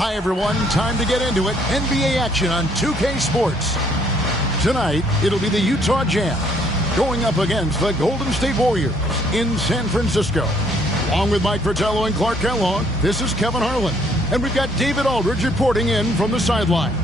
Hi, everyone. Time to get into it. NBA action on 2K Sports. Tonight, it'll be the Utah Jazz going up against the Golden State Warriors in San Francisco. Along with Mike Fratello and Clark Kellogg, this is Kevin Harlan. And we've got David Aldridge reporting in from the sideline.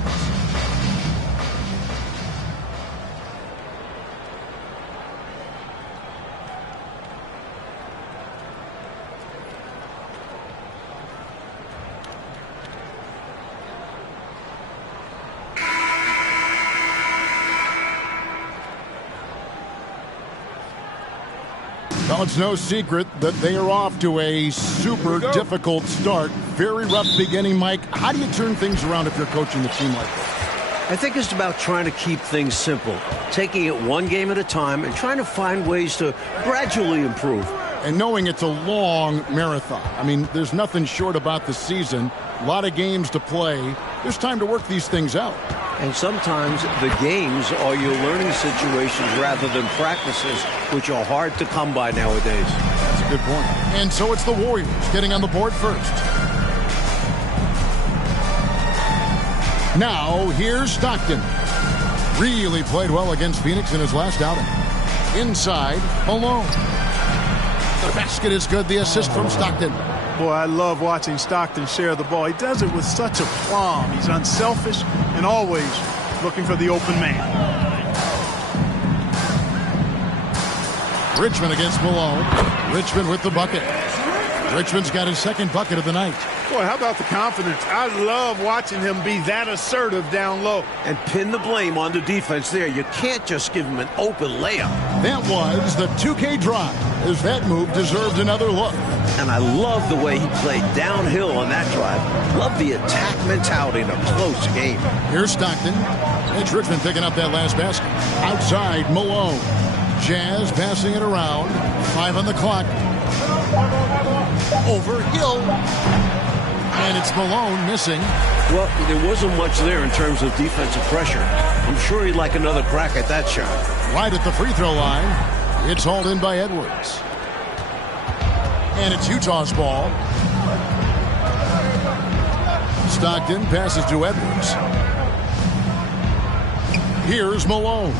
Well, it's no secret that they are off to a super difficult start. Very rough beginning, Mike. How do you turn things around if you're coaching the team like this? I think it's about trying to keep things simple, taking it one game at a time and trying to find ways to gradually improve. And knowing it's a long marathon. I mean, there's nothing short about the season. A lot of games to play. There's time to work these things out. And sometimes the games are your learning situations rather than practices, which are hard to come by nowadays. That's a good point. And so it's the Warriors getting on the board first. Now, here's Stockton. Really played well against Phoenix in his last outing. Inside, Malone. The basket is good. The assist from Stockton. Boy, I love watching Stockton share the ball. He does it with such aplomb. He's unselfish and always looking for the open man. Richmond against Malone. Richmond with the bucket. Richmond's got his second bucket of the night. Boy, how about the confidence? I love watching him be that assertive down low. And pin the blame on the defense there. You can't just give him an open layup. That was the 2K drive, as that move deserved another look. And I love the way he played downhill on that drive. Love the attack mentality in a close game. Here's Stockton. It's Richmond picking up that last basket. Outside, Malone. Jazz passing it around. 5 on the clock. Over Hill. And it's Malone missing. Well, there wasn't much there in terms of defensive pressure. I'm sure he'd like another crack at that shot. Right at the free throw line. It's hauled in by Edwards. And it's Utah's ball. Stockton passes to Edwards. Here's Malone.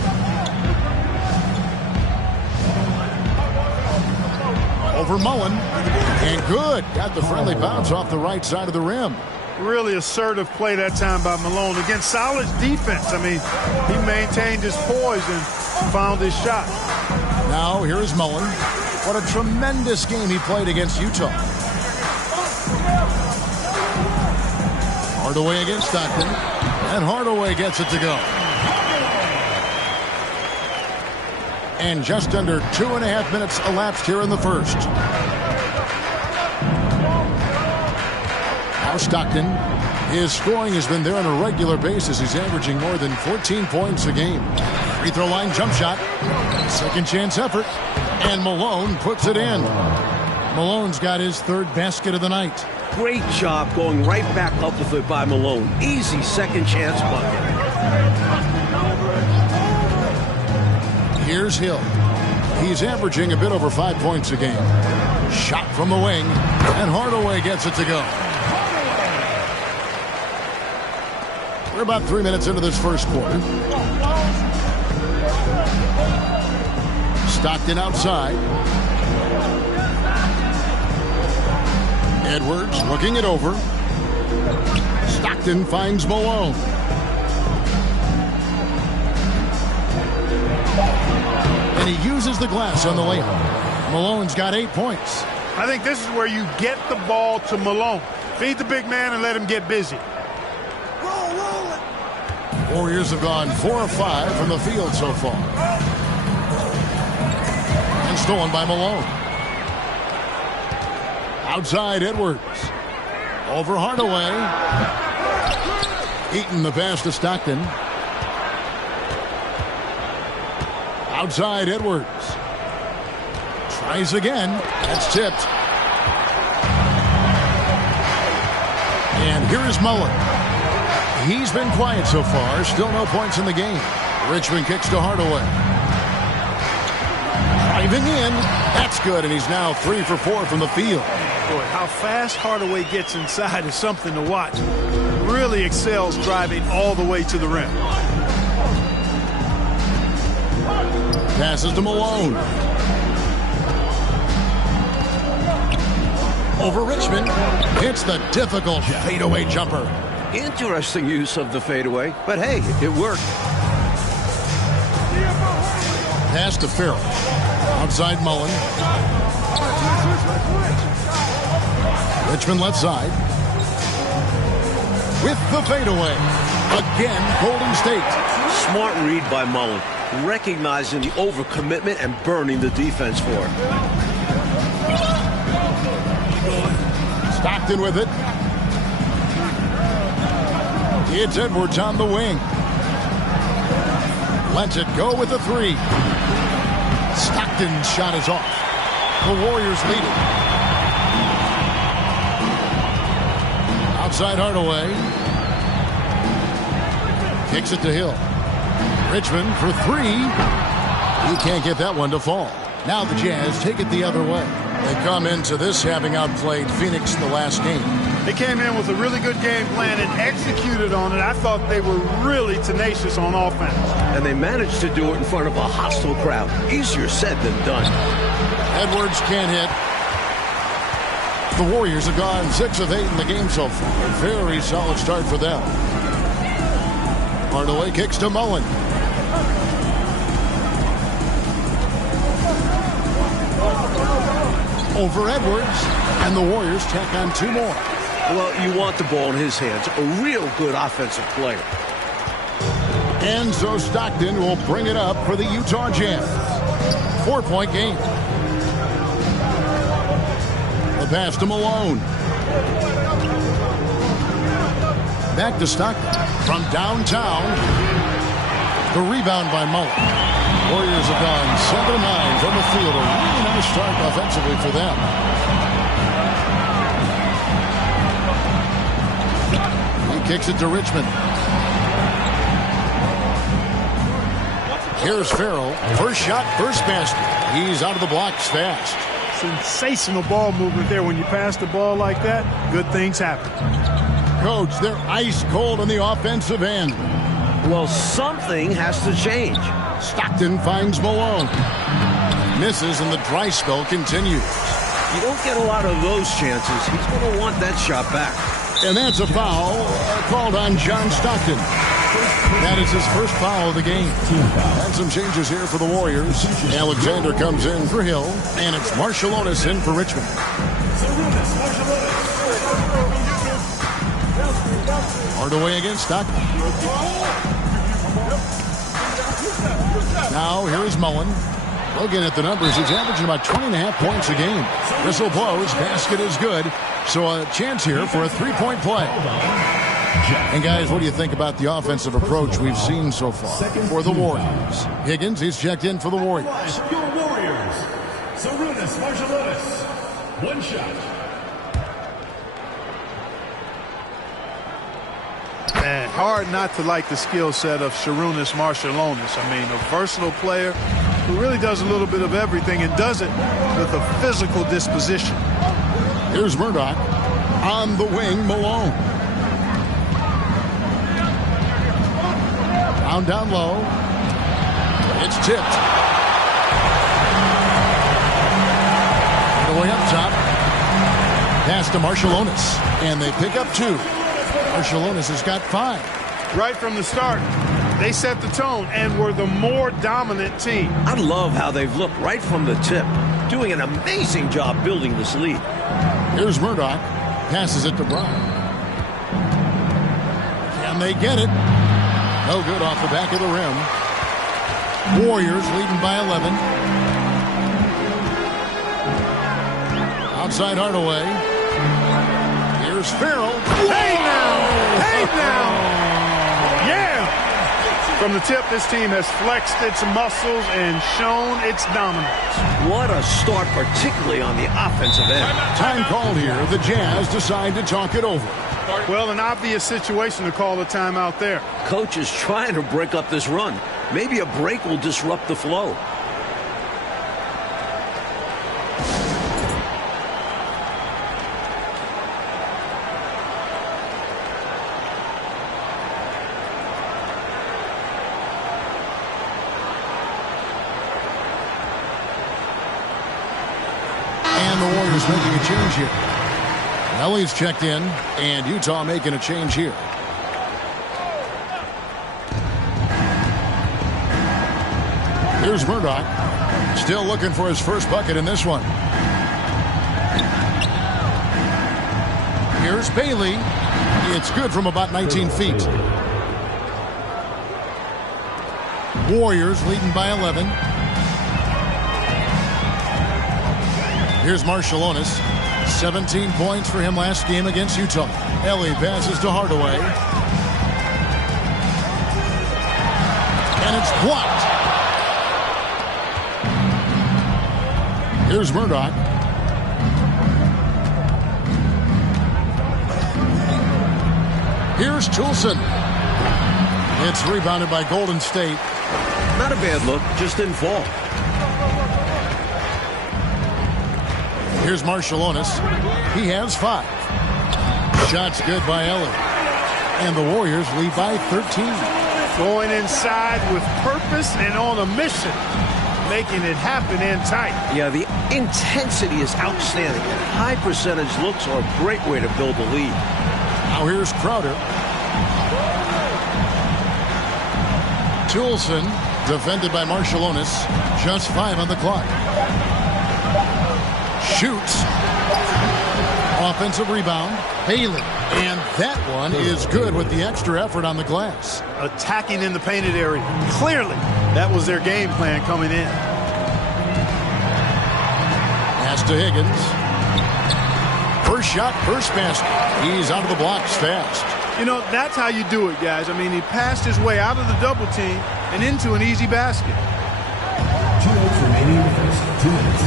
Over Mullen. And good. Got the friendly bounce off the right side of the rim. Really assertive play that time by Malone. Against solid defense. I mean, he maintained his poise and found his shot. Now, here is Mullen. What a tremendous game he played against Utah. Hardaway against Stockton. And Hardaway gets it to go. And just under 2.5 minutes elapsed here in the first. Now Stockton. His scoring has been there on a regular basis. He's averaging more than 14 points a game. Free throw line jump shot. Second chance effort. And Malone puts it in. Malone's got his third basket of the night. Great job going right back up with it by Malone. Easy second chance bucket. Here's Hill. He's averaging a bit over 5 points a game. Shot from the wing. And Hardaway gets it to go. We're about 3 minutes into this first quarter. Stockton outside. Edwards looking it over. Stockton finds Malone. And he uses the glass on the layup. Malone's got 8 points. I think this is where you get the ball to Malone. Feed the big man and let him get busy. Warriors have gone 4 of 5 from the field so far. And stolen by Malone. Outside Edwards. Over Hardaway. Eaton the pass to Stockton. Outside Edwards. Tries again. That's tipped. And here is Mullen. He's been quiet so far. Still no points in the game. Richmond kicks to Hardaway. Driving in. That's good, and he's now 3 for 4 from the field. Boy, how fast Hardaway gets inside is something to watch. Really excels driving all the way to the rim. Passes to Malone. Over Richmond. Hits the difficult fadeaway jumper. Interesting use of the fadeaway, but hey, it worked. Pass to Farrell. Outside Mullen. Richmond left side. With the fadeaway. Again, Golden State. Smart read by Mullen, recognizing the overcommitment and burning the defense for it. Stockton with it. It's Edwards on the wing. Lets it go with the 3. Stockton's shot is off. The Warriors lead it. Outside Hardaway. Kicks it to Hill. Richmond for 3. He can't get that one to fall. Now the Jazz take it the other way. They come into this having outplayed Phoenix the last game. They came in with a really good game plan and executed on it. I thought they were really tenacious on offense. And they managed to do it in front of a hostile crowd. Easier said than done. Edwards can't hit. The Warriors have gone 6 of 8 in the game so far. A very solid start for them. Hardaway kicks to Mullen. Over Edwards, and the Warriors tack on 2 more. Well, you want the ball in his hands. A real good offensive player. And so Stockton will bring it up for the Utah Jazz. 4-point game. The pass to Malone. Back to Stockton. From downtown. The rebound by Mullen. Warriors have gone 7 of 9 from the field. A really nice start offensively for them. He kicks it to Richmond. Here's Farrell. First shot, first basket. He's out of the blocks fast. Sensational ball movement there. When you pass the ball like that, good things happen. Coach, they're ice cold on the offensive end. Well, something has to change. Stockton finds Malone. Misses, and the dry spell continues. You don't get a lot of those chances. He's going to want that shot back. And that's a foul called on John Stockton. That is his first foul of the game. And some changes here for the Warriors. Alexander comes in for Hill, and it's Marciulionis in for Richmond. Hardaway against Stockton. Now here's Mullen. Looking at the numbers, he's averaging about 20.5 points a game. Whistle blows, basket is good. So a chance here for a 3-point play. And guys, what do you think about the offensive approach we've seen so far for the Warriors? Higgins, he's checked in for the Warriors. Your Warriors, Sarunas Marciulionis. 1 shot. Man, hard not to like the skill set of Sarunas Marciulionis. I mean, a versatile player who really does a little bit of everything and does it with a physical disposition. Here's Murdoch on the wing, Malone. Down low. It's tipped. The way up top. Pass to Marciulionis. And they pick up 2. Marciulionis has got 5. Right from the start, they set the tone and were the more dominant team. I love how they've looked right from the tip, doing an amazing job building this lead. Here's Murdoch. Passes it to Brown. Can they get it? No good off the back of the rim. Warriors leading by 11. Outside Hardaway. Here's Farrell. Hey now! Hey now! Yeah! From the tip, this team has flexed its muscles and shown its dominance. What a start, particularly on the offensive end. Time called here. The Jazz decide to talk it over. Well, an obvious situation to call a timeout there. Coach is trying to break up this run. Maybe a break will disrupt the flow. And the Warriors making a change here. Ellie's checked in, and Utah making a change here. Here's Murdoch. Still looking for his first bucket in this one. Here's Bailey. It's good from about 19 feet. Warriors leading by 11. Here's Marciulionis. 17 points for him last game against Utah. Ellie passes to Hardaway. And it's blocked. Here's Murdoch. Here's Toulson. It's rebounded by Golden State. Not a bad look, just didn't fall. Here's Marciulionis. He has 5. Shots good by Ellie. And the Warriors lead by 13. Going inside with purpose and on a mission. Making it happen in tight. Yeah, the intensity is outstanding. And high percentage looks are a great way to build a lead. Now here's Crowder. Toulson, defended by Marciulionis. Just 5 on the clock. Shoots. Offensive rebound. Bailey. And that one is good with the extra effort on the glass. Attacking in the painted area. Clearly, that was their game plan coming in. Pass to Higgins. First shot, first basket. He's out of the blocks fast. You know, that's how you do it, guys. I mean, he passed his way out of the double team and into an easy basket. 2 minutes remaining in the first. 2 minutes.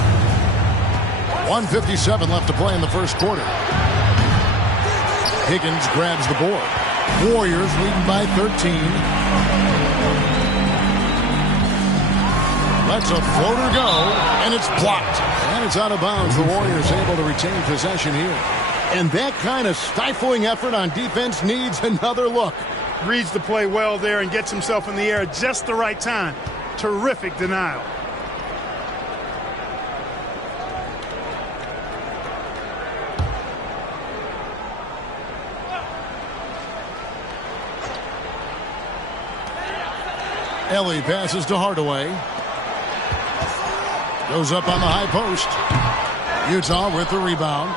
1:57 left to play in the first quarter. Higgins grabs the board. Warriors leading by 13. Lets a floater go, and it's blocked. And it's out of bounds. The Warriors able to retain possession here. And that kind of stifling effort on defense needs another look. Reads the play well there and gets himself in the air at just the right time. Terrific denial. Ellie passes to Hardaway. Goes up on the high post. Utah with the rebound.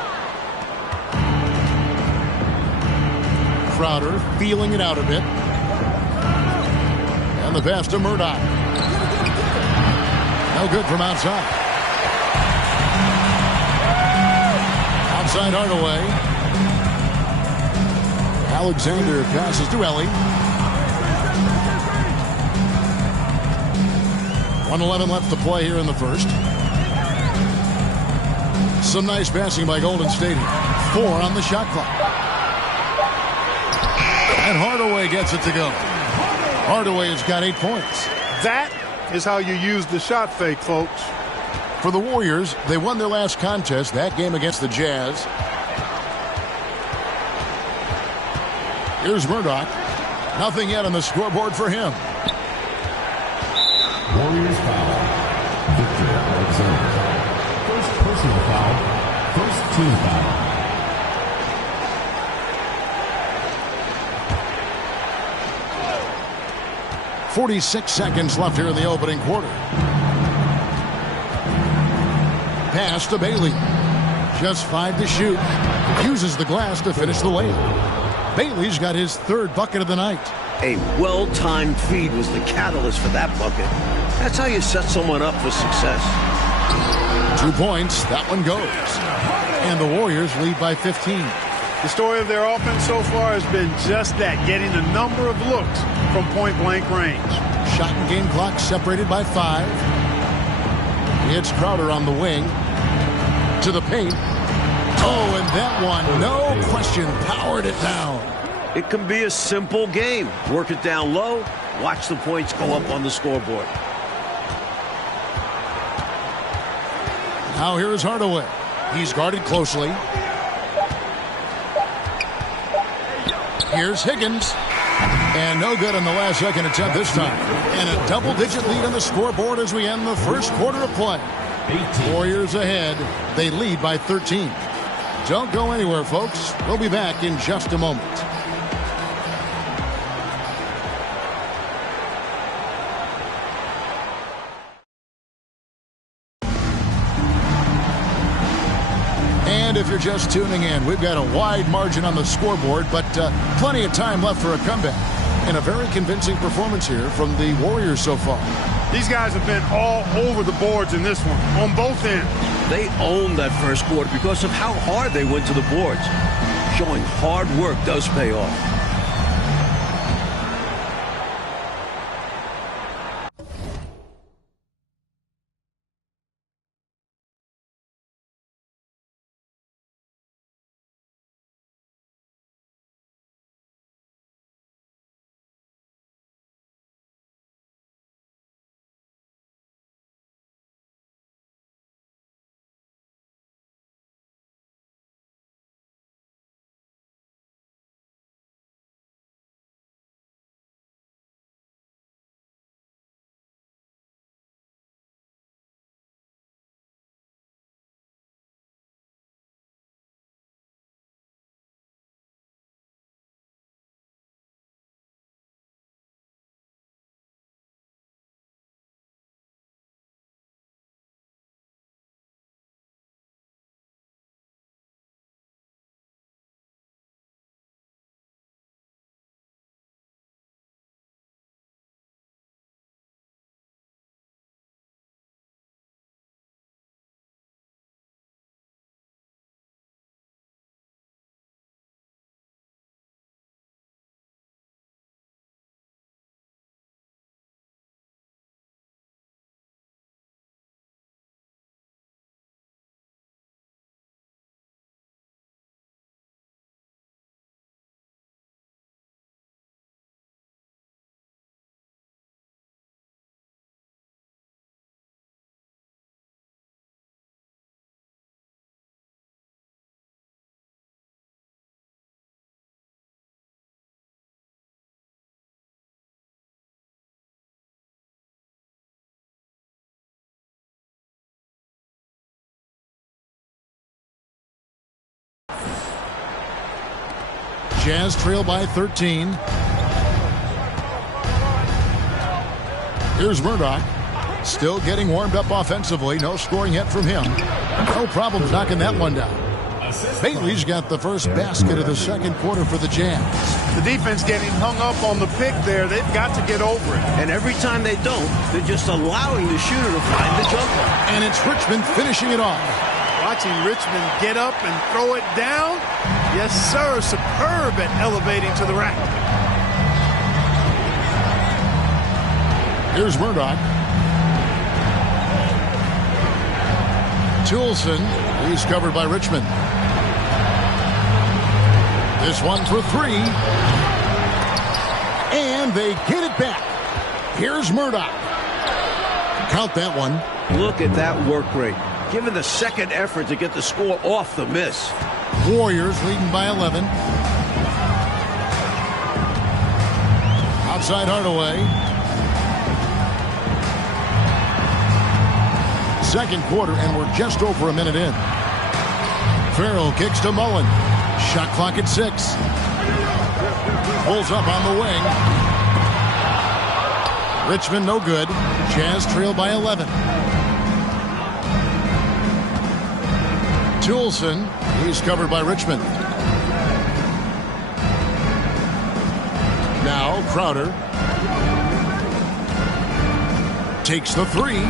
Crowder feeling it out a bit. And the pass to Murdoch. No good from outside. Outside Hardaway. Alexander passes to Ellie. 1:11 left to play here in the first. Some nice passing by Golden State. 4 on the shot clock. And Hardaway gets it to go. Hardaway has got 8 points. That is how you use the shot fake, folks. For the Warriors, they won their last contest, that game against the Jazz. Here's Murdoch. Nothing yet on the scoreboard for him. Warriors foul. Victor Alexander. First personal foul. First team foul. .46 seconds left here in the opening quarter. Pass to Bailey. Just 5 to shoot. Uses the glass to finish the layup. Bailey's got his 3rd bucket of the night. A well-timed feed was the catalyst for that bucket. That's how you set someone up for success. 2 points. That one goes. And the Warriors lead by 15. The story of their offense so far has been just that, getting a number of looks from point-blank range. Shot and game clock separated by 5. It's Crowder on the wing. To the paint. Oh, and that one, no question, powered it down. It can be a simple game. Work it down low, watch the points go up on the scoreboard. Now here is Hardaway. He's guarded closely. Here's Higgins. And no good on the last second attempt this time. And a double-digit lead on the scoreboard as we end the first quarter of play. 18. Warriors ahead. They lead by 13. Don't go anywhere, folks. We'll be back in just a moment. And if you're just tuning in, we've got a wide margin on the scoreboard, but plenty of time left for a comeback. And a very convincing performance here from the Warriors so far. These guys have been all over the boards in this one, on both ends. They owned that first quarter because of how hard they went to the boards. Showing hard work does pay off. Jazz trail by 13. Here's Murdoch. Still getting warmed up offensively. No scoring yet from him. No problems knocking that one down. Bailey's got the first basket of the second quarter for the Jazz. The defense getting hung up on the pick there. They've got to get over it. And every time they don't, they're just allowing the shooter to find the jumper. And it's Richmond finishing it off. Watching Richmond get up and throw it down. Yes, sir. Superb at elevating to the rack. Here's Murdoch. Toulson. He's covered by Richmond. This one for three. And they get it back. Here's Murdoch. Count that one. Look at that work rate. Given the second effort to get the score off the miss. Warriors leading by 11. Outside Hardaway. Second quarter, and we're just over a minute in. Farrell kicks to Mullen. Shot clock at 6. Pulls up on the wing. Richmond no good. Jazz trail by 11. Toulson, he's covered by Richmond. Now Crowder takes the three.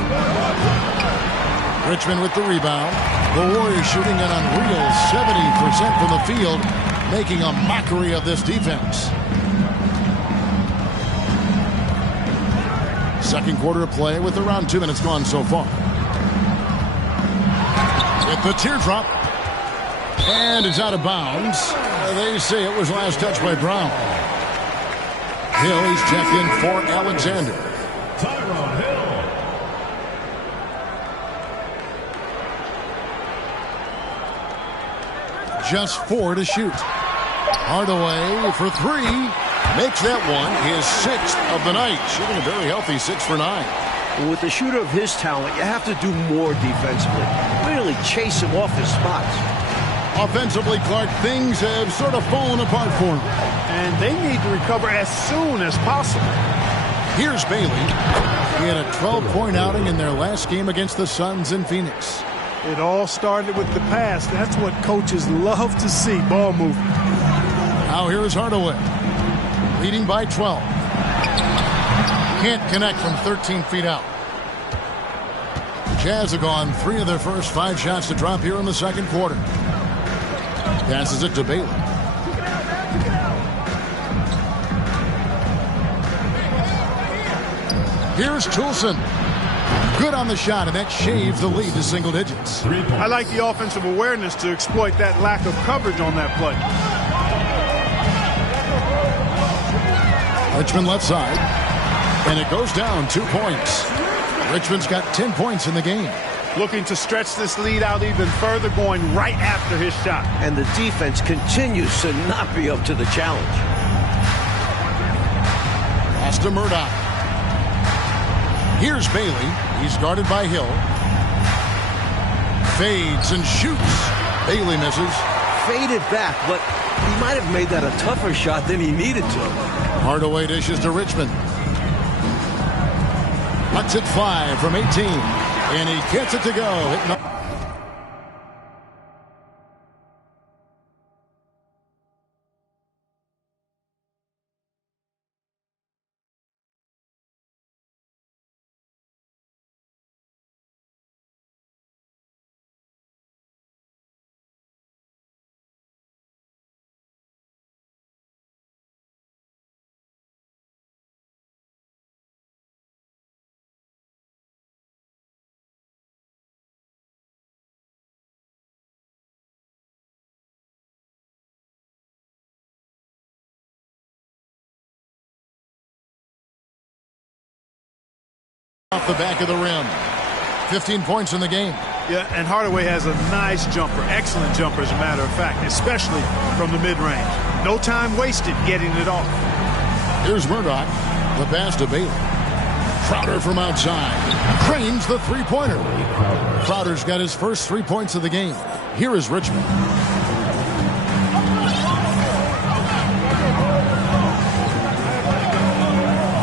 Richmond with the rebound. The Warriors shooting an unreal 70% from the field, making a mockery of this defense. Second quarter of play with around 2 minutes gone so far. With the teardrop. And it's out of bounds. They say it was last touched by Brown. Hill, he's checked in for Alexander. Tyrone Hill. Just 4 to shoot. Hardaway for 3. Makes that one his 6th of the night. Shooting a very healthy 6 for 9. And with a shooter of his talent, you have to do more defensively. Really chase him off his spots. Offensively, Clark, things have sort of fallen apart for him. And they need to recover as soon as possible. Here's Bailey. He had a 12-point outing in their last game against the Suns in Phoenix. It all started with the pass. That's what coaches love to see, ball movement. Now here is Hardaway, leading by 12. Can't connect from 13 feet out. Jazz have gone 3 of their first 5 shots to drop here in the second quarter. Passes it to Bailey. Here's Toulson. Good on the shot, and that shaves the lead to single digits. I like the offensive awareness to exploit that lack of coverage on that play. Richmond left side, and it goes down 2 points. Richmond's got 10 points in the game. Looking to stretch this lead out even further, going right after his shot. And the defense continues to not be up to the challenge. Pass to Murdoch. Here's Bailey. He's guarded by Hill. Fades and shoots. Bailey misses. Faded back, but he might have made that a tougher shot than he needed to. Hardaway dishes to Richmond. Puts it 5 from 18. And he gets it to go. Off the back of the rim. 15 points in the game. Yeah, and Hardaway has a nice jumper. Excellent jumper, as a matter of fact, especially from the mid-range. No time wasted getting it off. Here's Murdoch. The pass to Bailey. Crowder from outside. Cranes the three-pointer. Crowder's got his first 3 points of the game. Here is Richmond.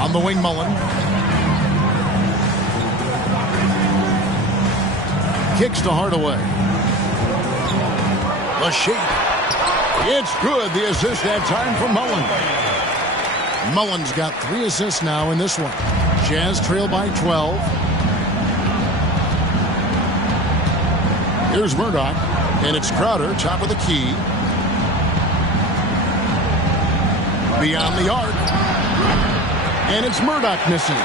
On the wing, Mullen. Kicks to Hardaway. The shape. It's good. The assist that time from Mullen. Mullen's got 3 assists now in this one. Jazz trail by 12. Here's Murdoch. And it's Crowder, top of the key. Beyond the arc. And it's Murdoch missing.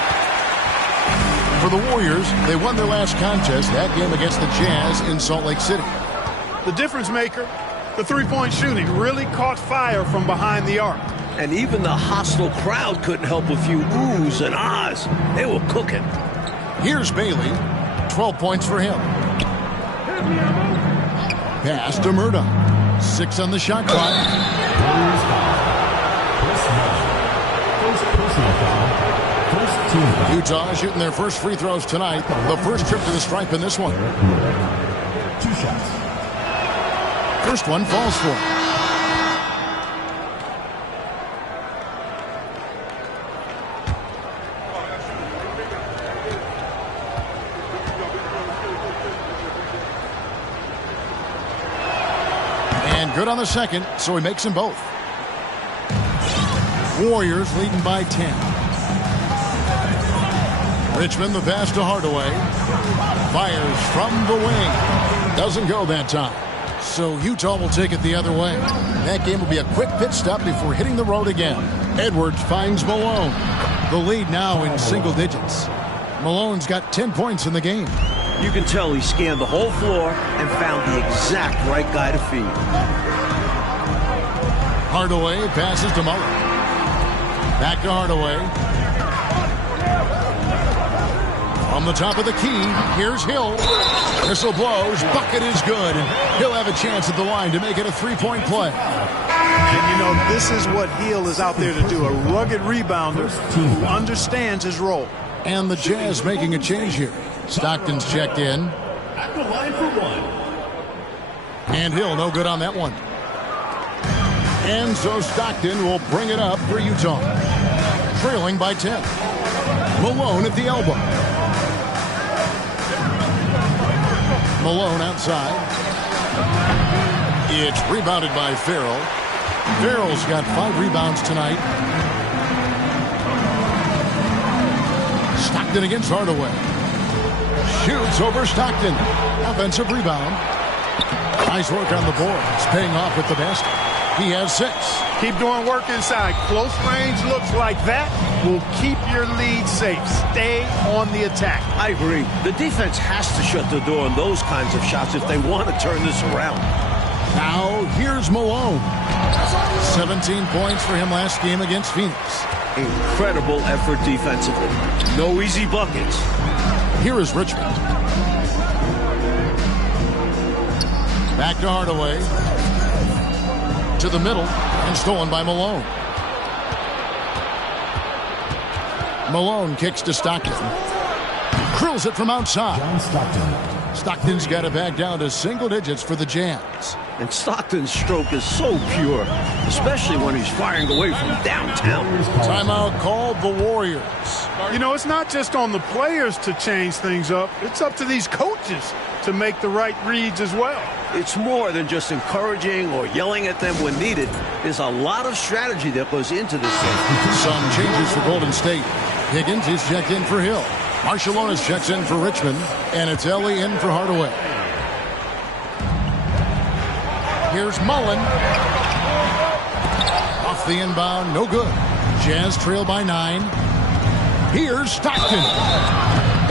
For the Warriors, they won their last contest, that game against the Jazz in Salt Lake City. The difference maker, the three-point shooting, really caught fire from behind the arc. And even the hostile crowd couldn't help a few oohs and ahs. They were cooking. Here's Bailey. 12 points for him. Pass to Murdoch. 6 on the shot clock. First personal foul. First team foul. Utah shooting their first free throws tonight. The first trip to the stripe in this one. 2 shots. First one falls for him. And good on the second, so he makes them both. Warriors leading by 10. Richmond, the pass to Hardaway. Fires from the wing. Doesn't go that time. So Utah will take it the other way. That game will be a quick pit stop before hitting the road again. Edwards finds Malone. The lead now in single digits. Malone's got 10 points in the game. You can tell he scanned the whole floor and found the exact right guy to feed. Hardaway passes to Mullen. Back to Hardaway. From the top of the key, here's Hill. Whistle blows, bucket is good, and he'll have a chance at the line to make it a 3-point play. And you know, this is what Hill is out there to do, a rugged rebounder who understands his role. And the Jazz making a change here. Stockton's checked in. At the line for one. And Hill no good on that one. And so Stockton will bring it up for Utah. Trailing by 10. Malone at the elbow. Malone outside. It's rebounded by Farrell. Farrell's got 5 rebounds tonight. Stockton against Hardaway. Shoots over Stockton. Offensive rebound. Nice work on the boards. Paying off with the basket. He has 6. Keep doing work inside. Close range looks like that will keep your lead safe. Stay on the attack. I agree. The defense has to shut the door on those kinds of shots if they want to turn this around. Now here's Malone. 17 points for him last game against Phoenix. Incredible effort defensively. No easy buckets. Here is Richmond. Back to Hardaway. To the middle and stolen by Malone. Malone kicks to Stockton. Drills it from outside. John Stockton. Stockton's got it back down to single digits for the Jazz. And Stockton's stroke is so pure, especially when he's firing away from downtown. Timeout called the Warriors. You know, it's not just on the players to change things up. It's up to these coaches to make the right reads as well. It's more than just encouraging or yelling at them when needed. There's a lot of strategy that goes into this thing. Some changes for Golden State. Higgins is checked in for Hill. Marciulionis checks in for Richmond. And it's Ellie in for Hardaway. Here's Mullen. Off the inbound, no good. Jazz trail by 9. Here's Stockton.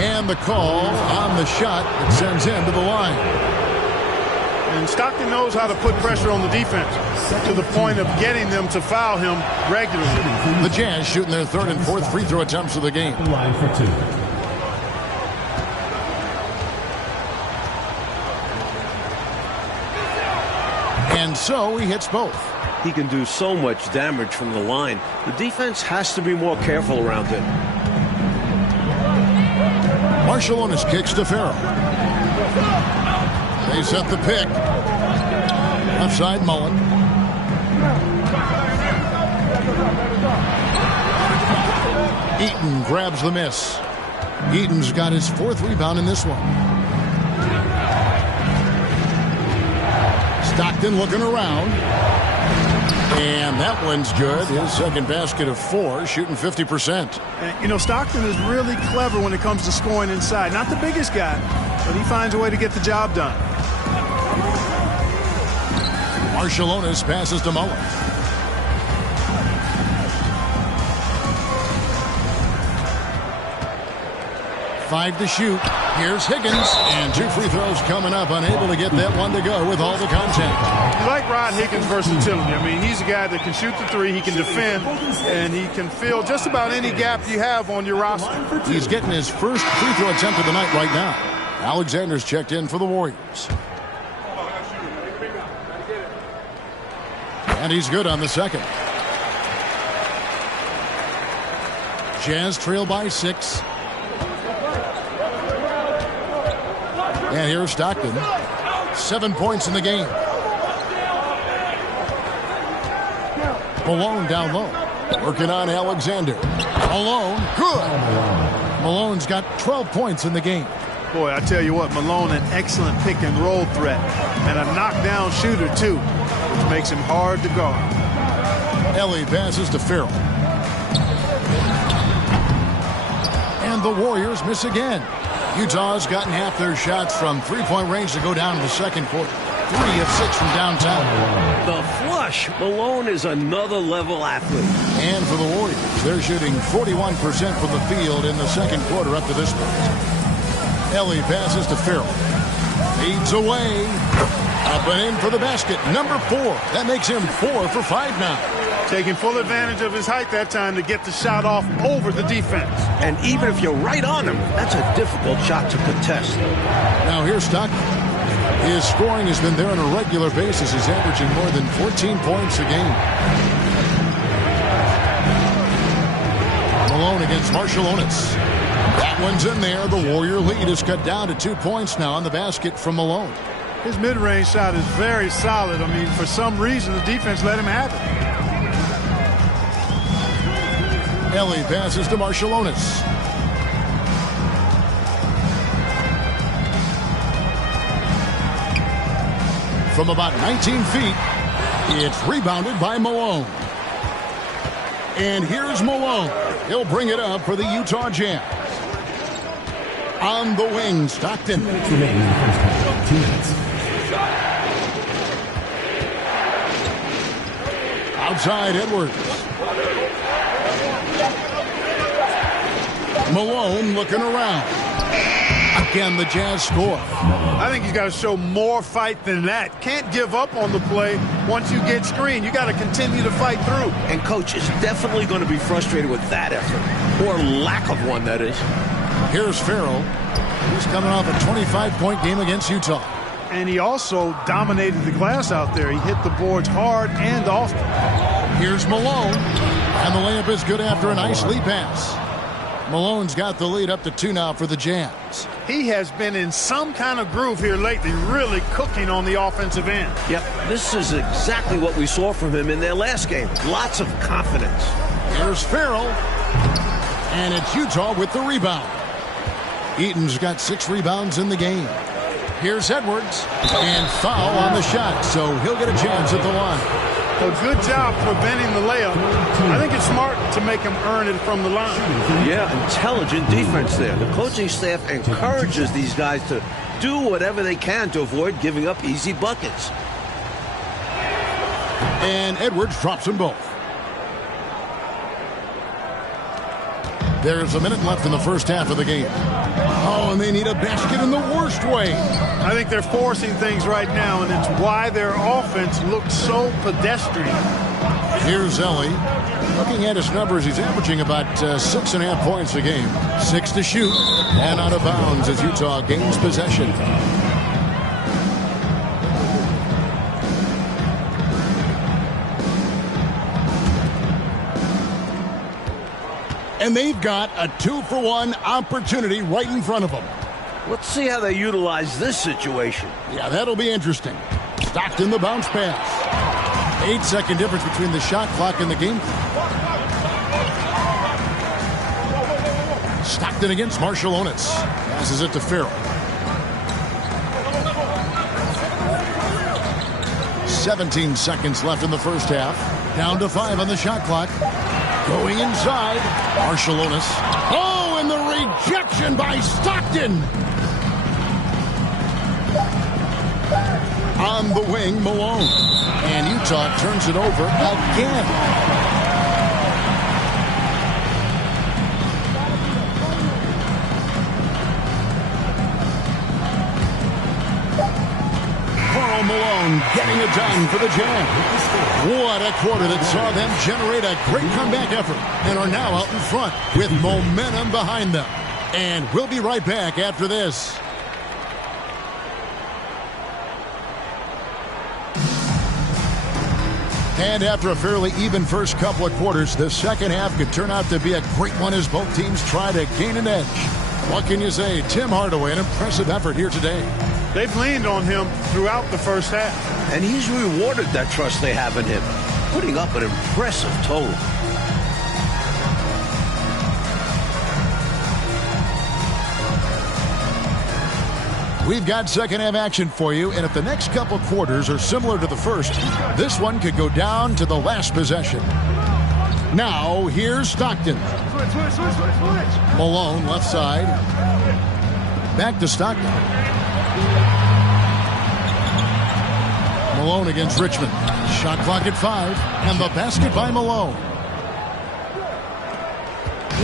And the call on the shot that sends him to the line. And Stockton knows how to put pressure on the defense to the point of getting them to foul him regularly. The Jazz shooting their 3rd and 4th free throw attempts of the game. Line for 2. And so he hits both. He can do so much damage from the line. The defense has to be more careful around him. Marciulionis kicks to Farrell. They set the pick. Offside Mullen. Eaton grabs the miss. Eaton's got his 4th rebound in this one. Stockton looking around. And that one's good. His 2nd basket of 4, shooting 50%. And, you know, Stockton is really clever when it comes to scoring inside. Not the biggest guy, but he finds a way to get the job done. Marciulionis passes to Mullen. Five to shoot. Here's Higgins. And 2 free throws coming up. Unable to get that one to go with all the contact. You like Rod Higgins' versatility. I mean, he's a guy that can shoot the 3, he can defend, and he can fill just about any gap you have on your roster. He's getting his 1st free throw attempt of the night right now. Alexander's checked in for the Warriors. And he's good on the 2nd. Jazz trail by 6. And here's Stockton. 7 points in the game. Malone down low. Working on Alexander. Malone, good. Malone's got 12 points in the game. Boy, I tell you what, Malone, an excellent pick and roll threat. And a knockdown shooter, too, which makes him hard to guard. Ellie passes to Farrell. And the Warriors miss again. Utah's gotten half their shots from 3-point range to go down in the 2nd quarter. 3 of 6 from downtown. The flush. Malone is another level athlete. And for the Warriors, they're shooting 41% from the field in the 2nd quarter up to this point. Ellie passes to Farrell. Leads away. Up and in for the basket. Number 4. That makes him 4 for 5 now. Taking full advantage of his height that time to get the shot off over the defense. And even if you're right on him, that's a difficult shot to contest. Now here's Stockton. His scoring has been there on a regular basis. He's averaging more than 14 points a game. Malone against Marciulionis. That one's in there. The Warrior lead is cut down to 2 points now on the basket from Malone. His mid-range shot is very solid. I mean, for some reason, the defense let him have it. Ellie passes to Marciulionis. From about 19 feet, it's rebounded by Malone. And here's Malone. He'll bring it up for the Utah Jazz. On the wing, Stockton. 2 minutes remaining in the first half. 2 minutes. Outside Edwards. Malone looking around. Again, the Jazz score. I think he's got to show more fight than that. Can't give up on the play once you get screened. You got to continue to fight through. And coach is definitely going to be frustrated with that effort, or lack of one, that is. Here's Farrell. He's coming off a 25-point game against Utah. And he also dominated the glass out there. He hit the boards hard and often. Here's Malone. And the layup is good after a nice lead pass. Malone's got the lead up to 2 now for the Jazz. He has been in some kind of groove here lately, really cooking on the offensive end. Yep, this is exactly what we saw from him in their last game. Lots of confidence. Here's Farrell. And it's Utah with the rebound. Eaton's got 6 rebounds in the game. Here's Edwards. And foul on the shot, so he'll get a chance at the line. A good job preventing the layup. I think it's smart to make him earn it from the line. Yeah, intelligent defense there. The coaching staff encourages these guys to do whatever they can to avoid giving up easy buckets. And Edwards drops them both. There's a minute left in the first half of the game. Oh, and they need a basket in the worst way. I think they're forcing things right now, and it's why their offense looks so pedestrian. Here's Ellie. Looking at his numbers, he's averaging about 6.5 points a game. 6 to shoot, and out of bounds as Utah gains possession. And they've got a 2-for-1 opportunity right in front of them. Let's see how they utilize this situation. Yeah, that'll be interesting. Stockton the bounce pass. 8-second difference between the shot clock and the game clock. Stockton against Marciulionis. Passes it to Farrell. 17 seconds left in the first half. Down to 5 on the shot clock. Going inside, Marciulionis. Oh, and the rejection by Stockton. On the wing, Malone. And Utah turns it over again. Karl Malone getting it done for the Jazz. What a quarter that saw them generate a great comeback effort and are now out in front with momentum behind them. And we'll be right back after this. And after a fairly even first couple of quarters, the second half could turn out to be a great one as both teams try to gain an edge. What can you say? Tim Hardaway, an impressive effort here today. They've leaned on him throughout the first half. And he's rewarded that trust they have in him, putting up an impressive total. We've got second half action for you, and if the next couple quarters are similar to the first, this one could go down to the last possession. Now, here's Stockton. Malone, left side. Back to Stockton. Malone against Richmond. Shot clock at 5, and the basket by Malone.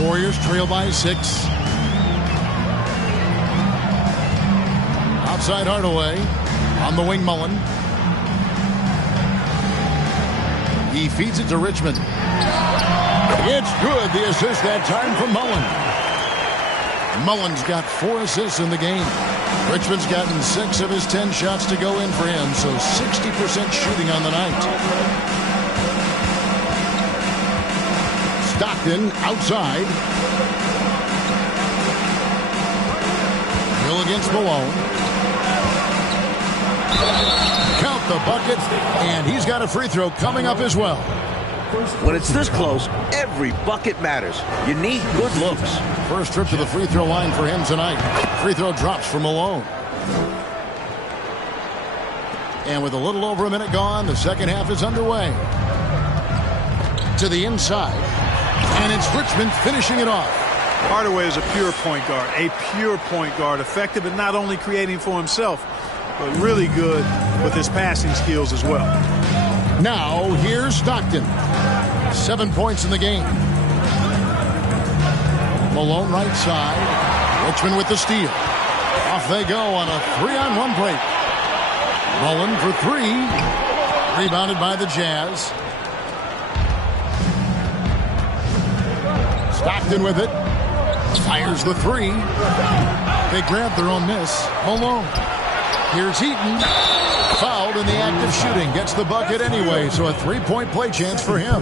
Warriors trail by 6. Outside Hardaway. On the wing, Mullen. He feeds it to Richmond. It's good. The assist that time from Mullen. Mullen's got 4 assists in the game. Richmond's gotten 6 of his 10 shots to go in for him, so 60% shooting on the night. Stockton outside. Hill against Malone. Count the bucket, and he's got a free throw coming up as well. When it's this close, every bucket matters. You need good looks. First trip to the free throw line for him tonight. Free throw drops for Malone. And with a little over a minute gone, the second half is underway. To the inside. And it's Richmond finishing it off. Hardaway is a pure point guard. A pure point guard. Effective at not only creating for himself, but really good with his passing skills as well. Now, here's Stockton. 7 points in the game. Malone right side. Richmond with the steal. Off they go on a 3-on-1 break. Mullen for three. Rebounded by the Jazz. Stockton with it. Fires the three. They grab their own miss. Malone. Here's Heaton. Fouled in the act of shooting. Gets the bucket anyway, so a three-point play chance for him.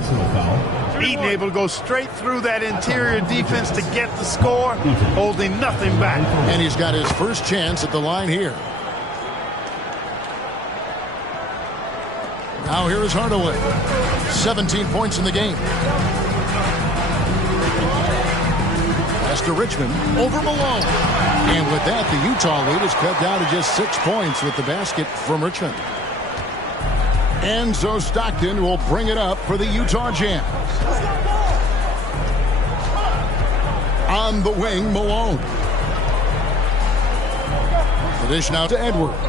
Heaton able to go straight through that interior defense to get the score, holding nothing back. And he's got his first chance at the line here. Now here is Hardaway. 17 points in the game. Pass to Richmond over Malone. And with that, the Utah lead is cut down to just 6 points with the basket from Richmond. And so Stockton will bring it up for the Utah Jazz. On the wing, Malone. The dish now to Edwards.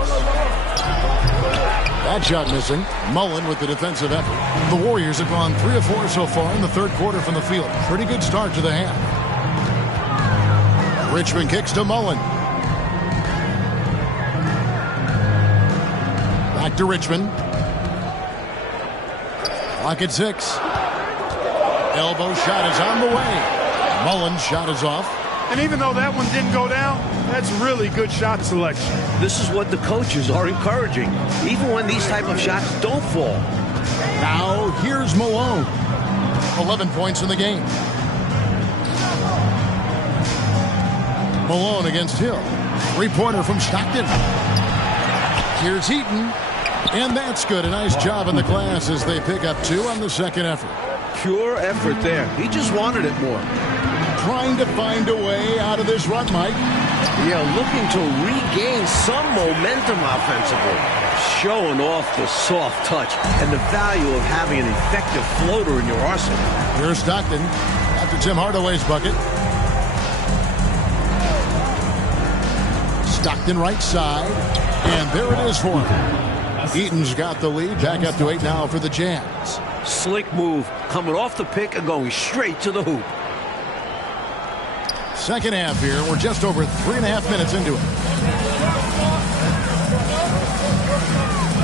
That shot missing. Mullen with the defensive effort. The Warriors have gone 3 of 4 so far in the third quarter from the field. Pretty good start to the half. Richmond kicks to Mullen. Back to Richmond. Clock at 6. Elbow shot is on the way. Mullen's shot is off. And even though that one didn't go down, that's really good shot selection. This is what the coaches are encouraging, even when these type of shots don't fall. Now here's Malone. 11 points in the game. Malone against Hill. Three-pointer from Stockton. Here's Heaton. And that's good. A nice job in the glass as they pick up 2 on the second effort. Pure effort there. He just wanted it more. Trying to find a way out of this run, Mike. Yeah, looking to regain some momentum offensively. Showing off the soft touch and the value of having an effective floater in your arsenal. Here's Stockton after Tim Hardaway's bucket. Stockton right side. And there it is for him. Heaton's got the lead. Back up to 8 now for the Jazz. Slick move. Coming off the pick and going straight to the hoop. Second half here. We're just over 3.5 minutes into it.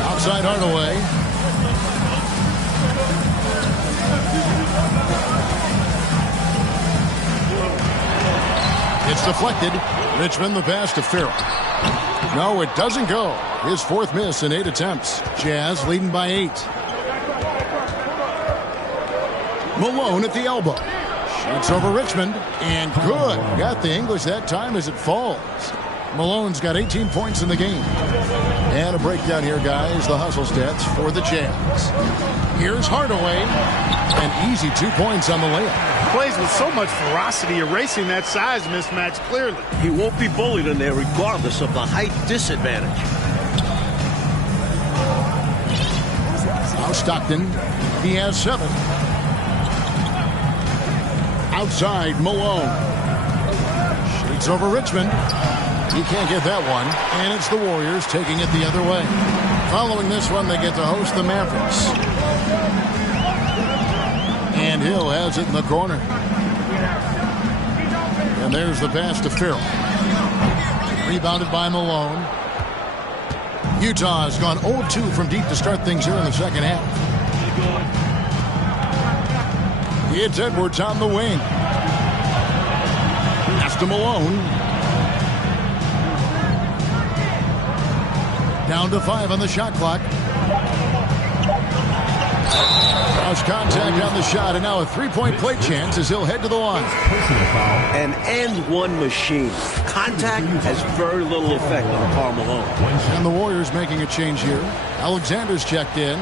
Outside Hardaway. It's deflected. Richmond the pass to Farrell. No, it doesn't go. His 4th miss in 8 attempts. Jazz leading by 8. Malone at the elbow. Shoots over Richmond. And good. Got the English that time as it falls. Malone's got 18 points in the game. And a breakdown here, guys. The hustle stats for the Jazz. Here's Hardaway. An easy 2 points on the layup. Plays with so much ferocity, erasing that size mismatch clearly. He won't be bullied in there regardless of the height disadvantage. Now Stockton. He has 7. Outside Malone. Shoots over Richmond. He can't get that one. And it's the Warriors taking it the other way. Following this one, they get to host the Mavericks. And Hill has it in the corner. And there's the pass to Farrell. Rebounded by Malone. Utah has gone 0 of 2 from deep to start things here in the second half. It's Edwards on the wing. Pass to Malone. Down to 5 on the shot clock. Cross contact on the shot, and now a three-point play chance as he'll head to the line. An and-one machine. Contact has very little effect on Karl Malone. And the Warriors making a change here. Alexander's checked in.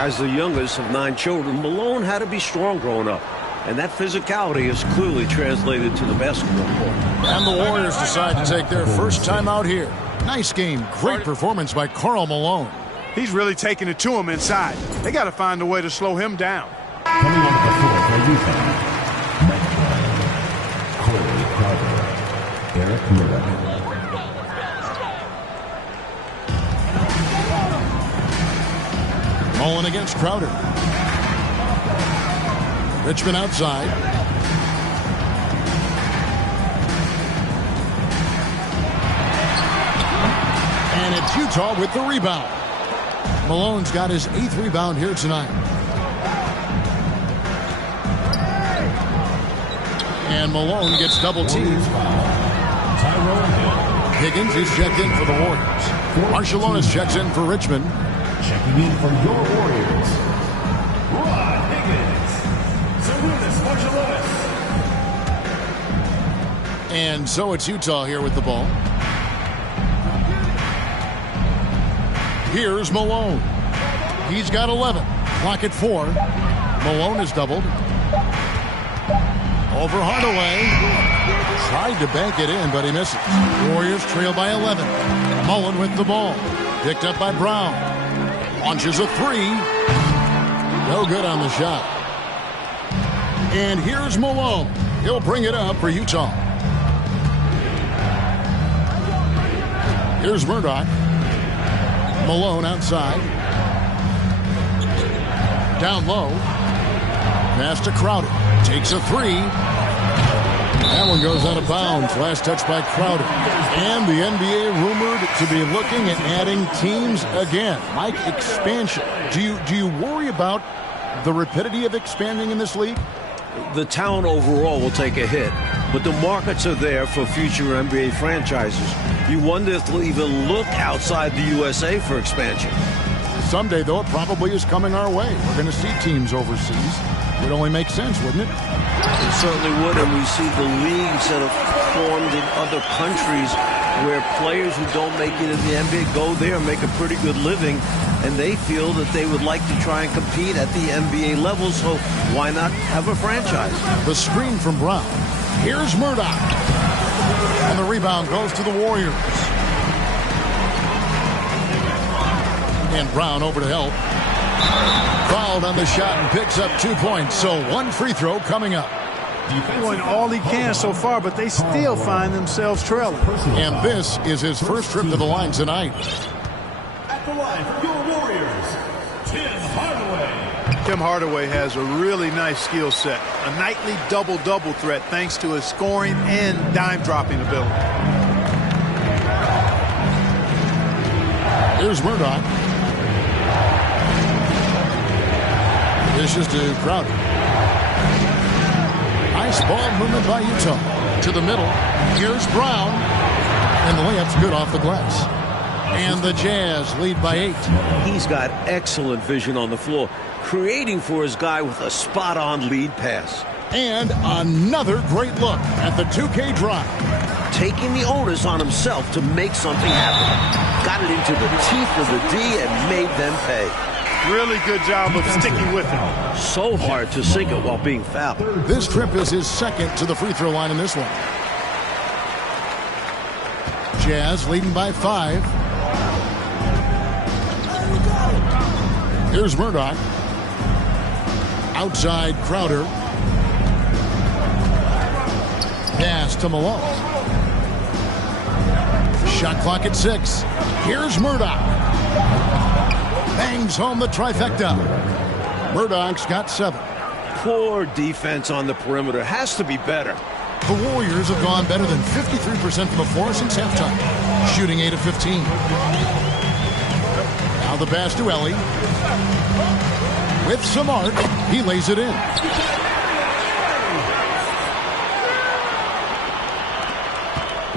As the youngest of 9 children, Malone had to be strong growing up. And that physicality is clearly translated to the basketball court. And the Warriors decide to take their first time out here. Nice game. Great performance by Karl Malone. He's really taking it to him inside. They got to find a way to slow him down. Coming onto the floor for Utah. Corey Crowder. Eric Murdoch. Mullen against Crowder. Richmond outside. And it's Utah with the rebound. Malone's got his 8th rebound here tonight. And Malone gets double teamed. Higgins is checked in for the Warriors. Marciulionis checks in for Richmond. Checking in for your Warriors. Rod Higgins. Sarunas Marciulionis. And so it's Utah here with the ball. Here's Malone. He's got 11. Clock at 4. Malone is doubled. Over Hardaway. Tried to bank it in, but he misses. Warriors trail by 11. Mullen with the ball. Picked up by Brown. Launches a 3. No good on the shot. And here's Malone. He'll bring it up for Utah. Here's Murdoch. Malone outside. Down low. Pass to Crowder. Takes a 3. That one goes out of bounds. Last touch by Crowder. And the NBA rumored to be looking at adding teams again. Mike, expansion. Do you worry about the rapidity of expanding in this league? The talent overall will take a hit, but the markets are there for future NBA franchises. You wonder if they'll even look outside the USA for expansion. Someday, though, it probably is coming our way. We're going to see teams overseas. It would only make sense, wouldn't it? It certainly would, and we see the leagues that have formed in other countries where players who don't make it in the NBA go there and make a pretty good living, and they feel that they would like to try and compete at the NBA level, so why not have a franchise? The screen from Brown. Here's Murdoch. And the rebound goes to the Warriors. And Brown over to help. Fouled on the shot and picks up 2 points. So 1 free throw coming up. Doing all he can so far, but they still find themselves trailing. And this is his first trip to the line tonight. At the line for your Warriors, Tim Hardaway. Tim Hardaway has a really nice skill set. A nightly double-double threat thanks to his scoring and dime-dropping ability. Here's Murdoch. Dishes to Crowder. Nice ball movement by Utah. To the middle. Here's Brown. And the layup's good off the glass. And the Jazz lead by 8. He's got excellent vision on the floor, creating for his guy with a spot-on lead pass. And another great look at the 2K drive. Taking the onus on himself to make something happen. Got it into the teeth of the D and made them pay. Really good job of sticking with him. So hard to sink it while being fouled. This trip is his second to the free throw line in this one. Jazz leading by 5. Here's Murdoch. Outside Crowder. Pass to Malone. Shot clock at 6. Here's Murdoch. Bangs home the trifecta. Murdoch's got 7. Poor defense on the perimeter. Has to be better. The Warriors have gone better than 53% from the floor since halftime, shooting 8 of 15. Now the pass to Ellie. With some art, he lays it in.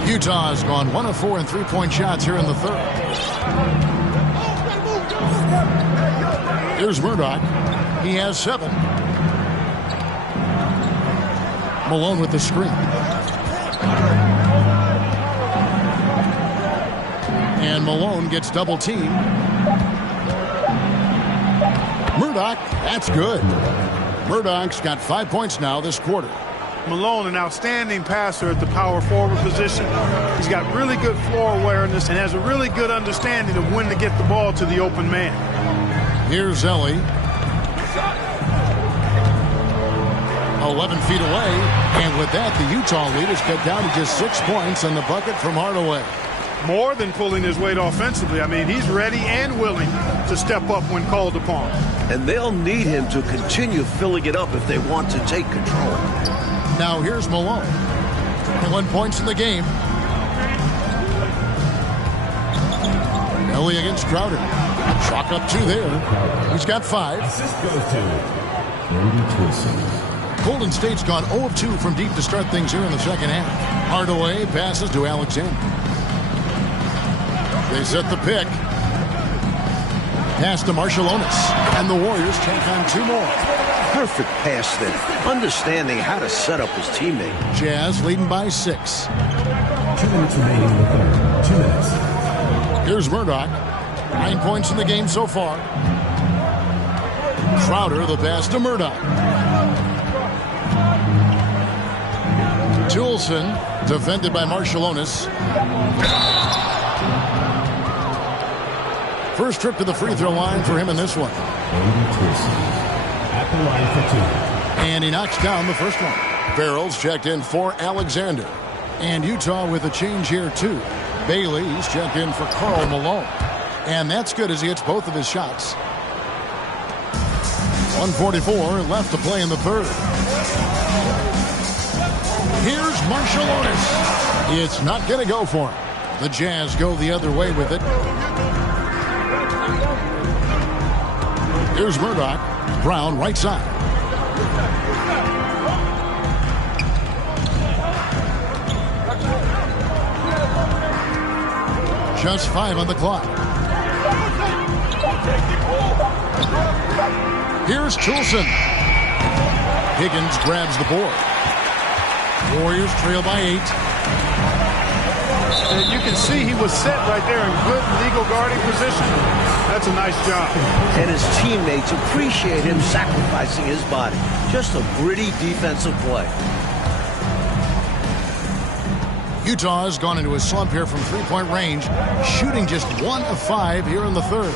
Utah's gone 1 of 4 in three-point shots here in the third. Here's Murdoch. He has 7. Malone with the screen. And Malone gets double-teamed. Murdoch, that's good. Murdoch's got 5 points now this quarter. Malone, an outstanding passer at the power forward position. He's got really good floor awareness and has a really good understanding of when to get the ball to the open man. Here's Ellie. 11 feet away. And with that, the Utah lead is cut down to just 6 points on the bucket from Hardaway. More than pulling his weight offensively. I mean, he's ready and willing to step up when called upon. And they'll need him to continue filling it up if they want to take control. Now here's Malone. 21 points in the game. Ellie against Crowder. Chalk up 2 there. He's got 5. Assist goes to Brody Twilson. Golden State's gone 0 of 2 from deep to start things here in the second half. Hardaway passes to Alexander. They set the pick. Pass to Marciulionis. And the Warriors take on 2 more. Perfect pass there. Understanding how to set up his teammate. Jazz leading by 6. 2 minutes remaining in the third. 2 minutes. Here's Murdoch. 9 points in the game so far. Crowder the pass to Murdoch. Toulson defended by Marciulionis. First trip to the free throw line for him in this one. Brody Twilson at the line for 2. And he knocks down the first one. Farrell's checked in for Alexander. And Utah with a change here too. Bailey's checked in for Karl Malone. And that's good as he hits both of his shots. 1:44 left to play in the third. Here's Marciulionis. It's not going to go for him. The Jazz go the other way with it. Here's Murdoch. Brown right side. Just 5 on the clock. Here's Toulson. Higgins grabs the board. Warriors trail by 8. And you can see he was set right there in good legal guarding position. That's a nice job. And his teammates appreciate him sacrificing his body. Just a gritty defensive play. Utah has gone into a slump here from three-point range, shooting just 1 of 5 here in the third.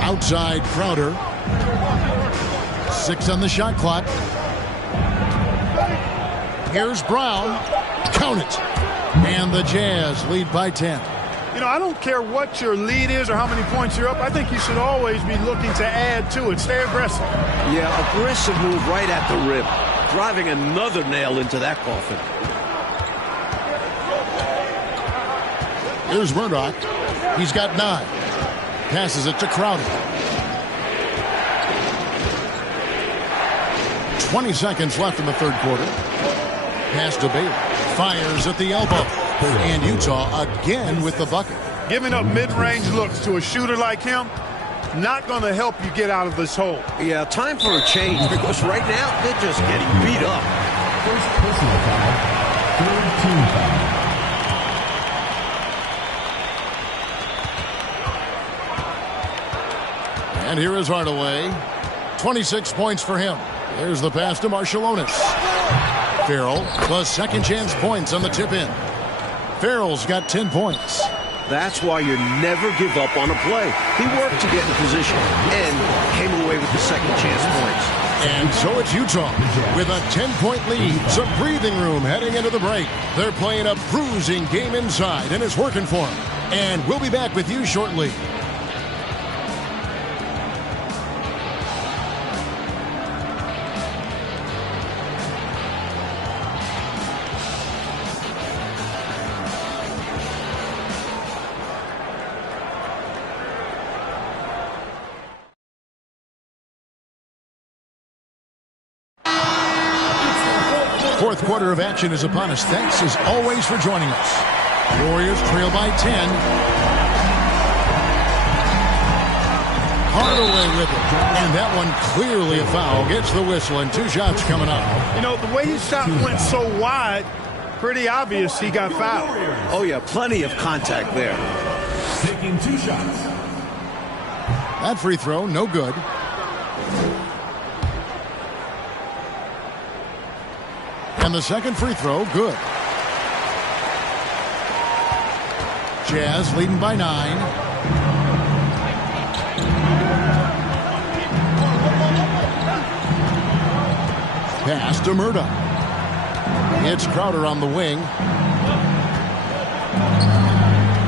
Outside Crowder. 6 on the shot clock. Here's Brown. Count it. And the Jazz lead by 10. You know, I don't care what your lead is or how many points you're up. I think you should always be looking to add to it. Stay aggressive. Yeah, aggressive move right at the rim. Driving another nail into that coffin. Here's Murdoch. He's got 9. Passes it to Crowder. 20 seconds left in the third quarter. Pass to Bailey. Fires at the elbow. And Utah again with the bucket. Giving up mid-range looks to a shooter like him, not going to help you get out of this hole. Yeah, time for a change because right now they're just getting beat up. First personal foul. Third team foul. And here is Hardaway. 26 points for him. There's the pass to Marciulionis. Farrell, the second chance points on the tip-in. Farrell's got 10 points. That's why you never give up on a play. He worked to get in position and came away with the second chance points. And so it's Utah with a 10-point lead. Some breathing room heading into the break. They're playing a bruising game inside, and it's working for them. And we'll be back with you shortly. Fourth quarter of action is upon us. Thanks as always for joining us. Warriors trail by 10. Hardaway with it. And that one clearly a foul. Gets the whistle and 2 shots coming up. You know, the way his shot went so wide, pretty obvious he got fouled. Oh, yeah, plenty of contact there. Taking 2 shots. That free throw, no good. And the second free throw, good. Jazz leading by 9. Pass to Murdoch. It's Crowder on the wing.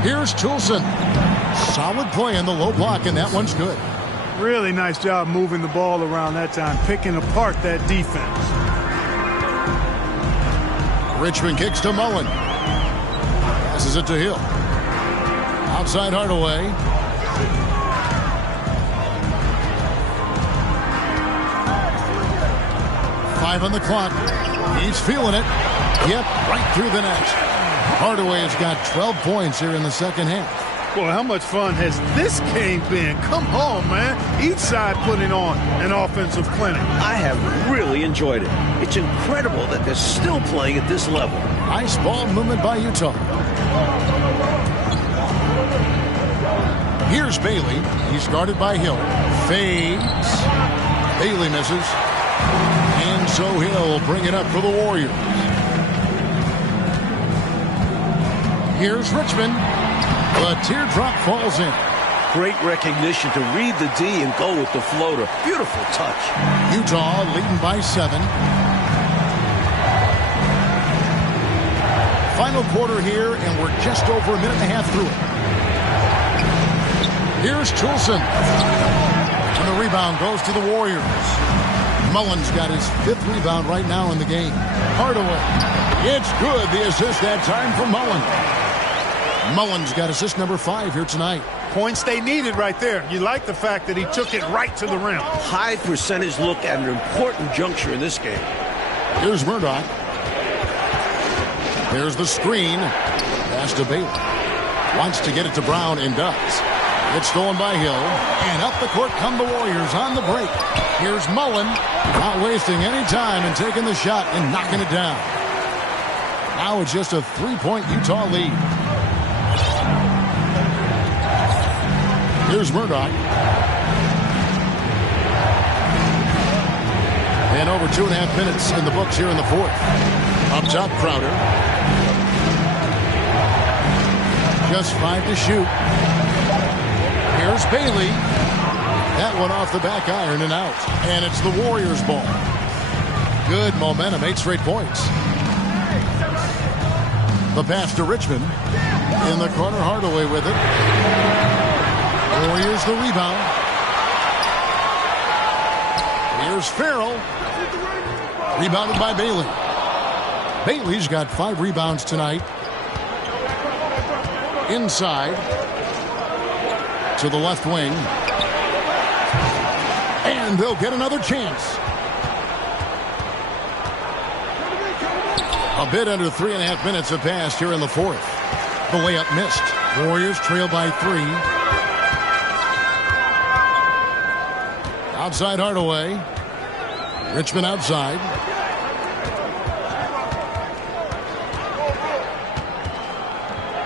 Here's Toulson. Solid play in the low block, and that one's good. Really nice job moving the ball around that time, picking apart that defense. Richmond kicks to Mullen. Passes it to Hill. Outside Hardaway. Five on the clock. He's feeling it. Yep, right through the net. Hardaway has got 12 points here in the second half. Boy, how much fun has this game been? Come on, man. Each side putting on an offensive clinic. I have really enjoyed it. It's incredible that they're still playing at this level. Nice ball movement by Utah. Here's Bailey. He's guarded by Hill. Fades. Bailey misses. And so Hill bring it up for the Warriors. Here's Richmond. The teardrop falls in. Great recognition to read the D and go with the floater. Beautiful touch. Utah leading by 7. Final quarter here, and we're just over a minute and a half through it. Here's Toulson. And the rebound goes to the Warriors. Mullen's got his 5th rebound right now in the game. Hardaway. It's good. The assist that time from Mullen. Mullen's got assist number 5 here tonight. Points they needed right there. You like the fact that he took it right to the rim. High percentage look at an important juncture in this game. Here's Murdoch. There's the screen. Pass to Bailey. Wants to get it to Brown and does. It's stolen by Hill. And up the court come the Warriors on the break. Here's Mullen. Not wasting any time and taking the shot and knocking it down. Now it's just a 3-point Utah lead. Here's Murdoch. And over 2.5 minutes in the books here in the 4th. Up top, Crowder. Just 5 to shoot. Here's Bailey. That one off the back iron and out. And it's the Warriors' ball. Good momentum, 8 straight points. The pass to Richmond. In the corner, Hardaway with it. Warriors the rebound. Here's Farrell. Rebounded by Bailey. Bailey's got 5 rebounds tonight. Inside. To the left wing. And they'll get another chance. A bit under 3.5 minutes have passed here in the 4th. The layup missed. Warriors trail by 3. Outside Hardaway. Richmond outside.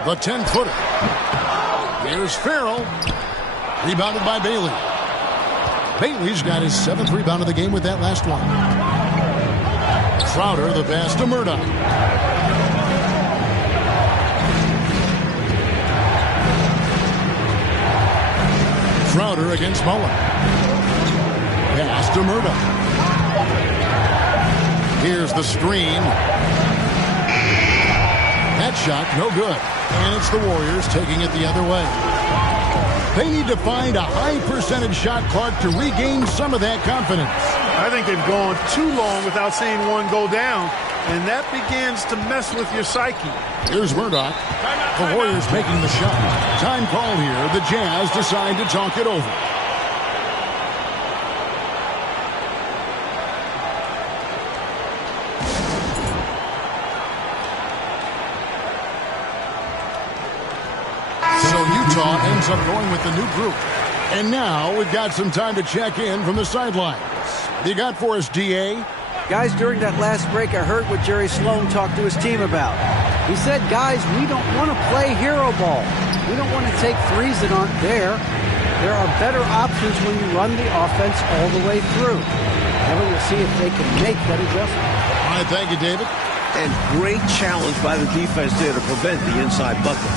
The 10-footer. Here's Farrell. Rebounded by Bailey. Bailey's got his 7th rebound of the game with that last one. Crowder, the pass to Murdoch. Crowder against Mullen. Pass to Murdoch. Here's the screen. That shot, no good. And it's the Warriors taking it the other way. They need to find a high percentage shot, Clark, to regain some of that confidence. I think they've gone too long without seeing one go down, and that begins to mess with your psyche. Here's Murdoch. The Warriors making the shot. Time call here. The Jazz decide to talk it over. things up going with the new group. And now we've got some time to check in from the sidelines. What do you got for us, D.A.? Guys, during that last break, I heard what Jerry Sloan talked to his team about. He said, guys, we don't want to play hero ball. We don't want to take threes that aren't there. There are better options when you run the offense all the way through. Now we'll see if they can make that adjustment. All right, thank you, David. And great challenge by the defense there to prevent the inside bucket.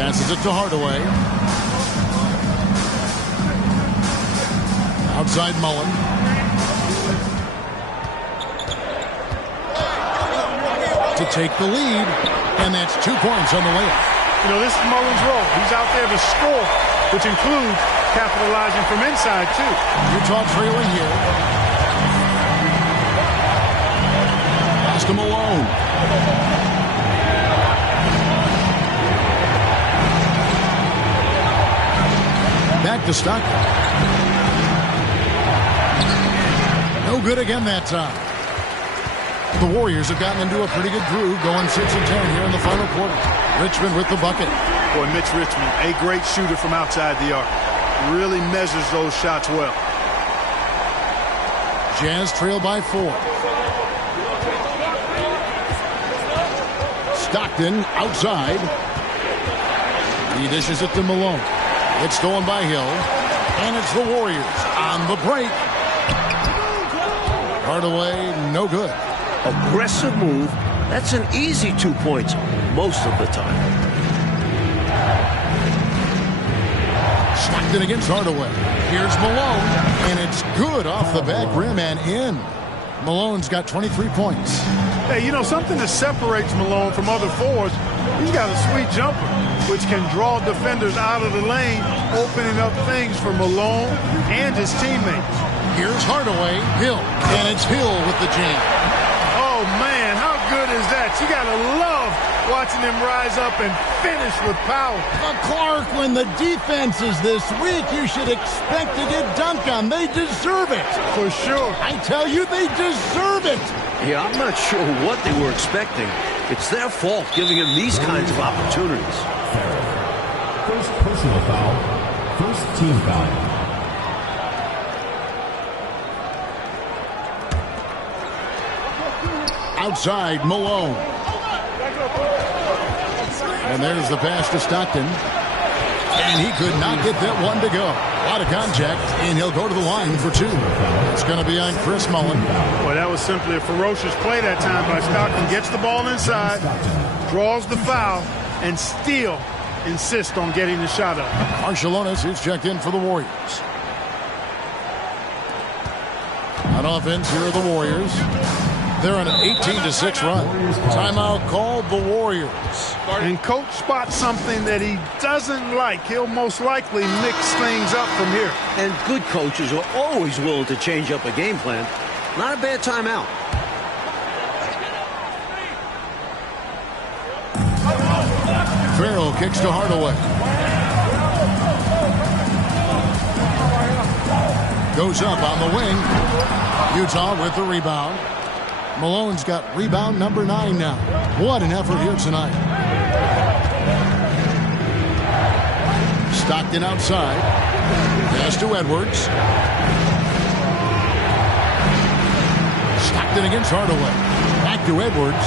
Passes it to Hardaway. Outside Mullen. To take the lead. And that's 2 points on the layup. You know, this is Mullen's role. He's out there to score, which includes capitalizing from inside, too. Utah trailing here. Pass to Malone. Back to Stockton. No good again that time. The Warriors have gotten into a pretty good groove, going 6-10 here in the final quarter. Richmond with the bucket. Boy, Mitch Richmond, a great shooter from outside the arc. Really measures those shots well. Jazz trail by 4. Stockton outside. He dishes it to Malone. It's stolen by Hill. And it's the Warriors on the break. Hardaway, no good. Aggressive move. That's an easy 2 points most of the time. Stockton against Hardaway. Here's Malone. And it's good off the back rim and in. Malone's got 23 points. Hey, you know, something that separates Malone from other forwards, he's got a sweet jumper, which can draw defenders out of the lane, opening up things for Malone and his teammates. Here's Hardaway, Hill, and it's Hill with the jam. Oh, man, how good is that? You got to love watching him rise up and finish with power. But Clark, when the defense is this weak, you should expect to get dunked on. They deserve it. For sure. I tell you, they deserve it. Yeah, I'm not sure what they were expecting. It's their fault giving him these kinds of opportunities. First personal foul. First team foul. Outside, Malone. And there's the pass to Stockton. And he could not get that one to go. A lot of contact, and he'll go to the line for 2. It's going to be on Chris Mullen. Boy, that was simply a ferocious play that time by Stockton. Gets the ball inside, draws the foul, and still insists on getting the shot up. Marciulionis is checked in for the Warriors. On offense, here are the Warriors. They're on an 18-6 run. Timeout called the Warriors. And coach spots something that he doesn't like. He'll most likely mix things up from here. And good coaches are always willing to change up a game plan. Not a bad timeout. Farrell kicks to Hardaway. Goes up on the wing. Utah with the rebound. Malone's got rebound number 9 now. What an effort here tonight. Stockton outside. Pass to Edwards. Stockton against Hardaway. Back to Edwards.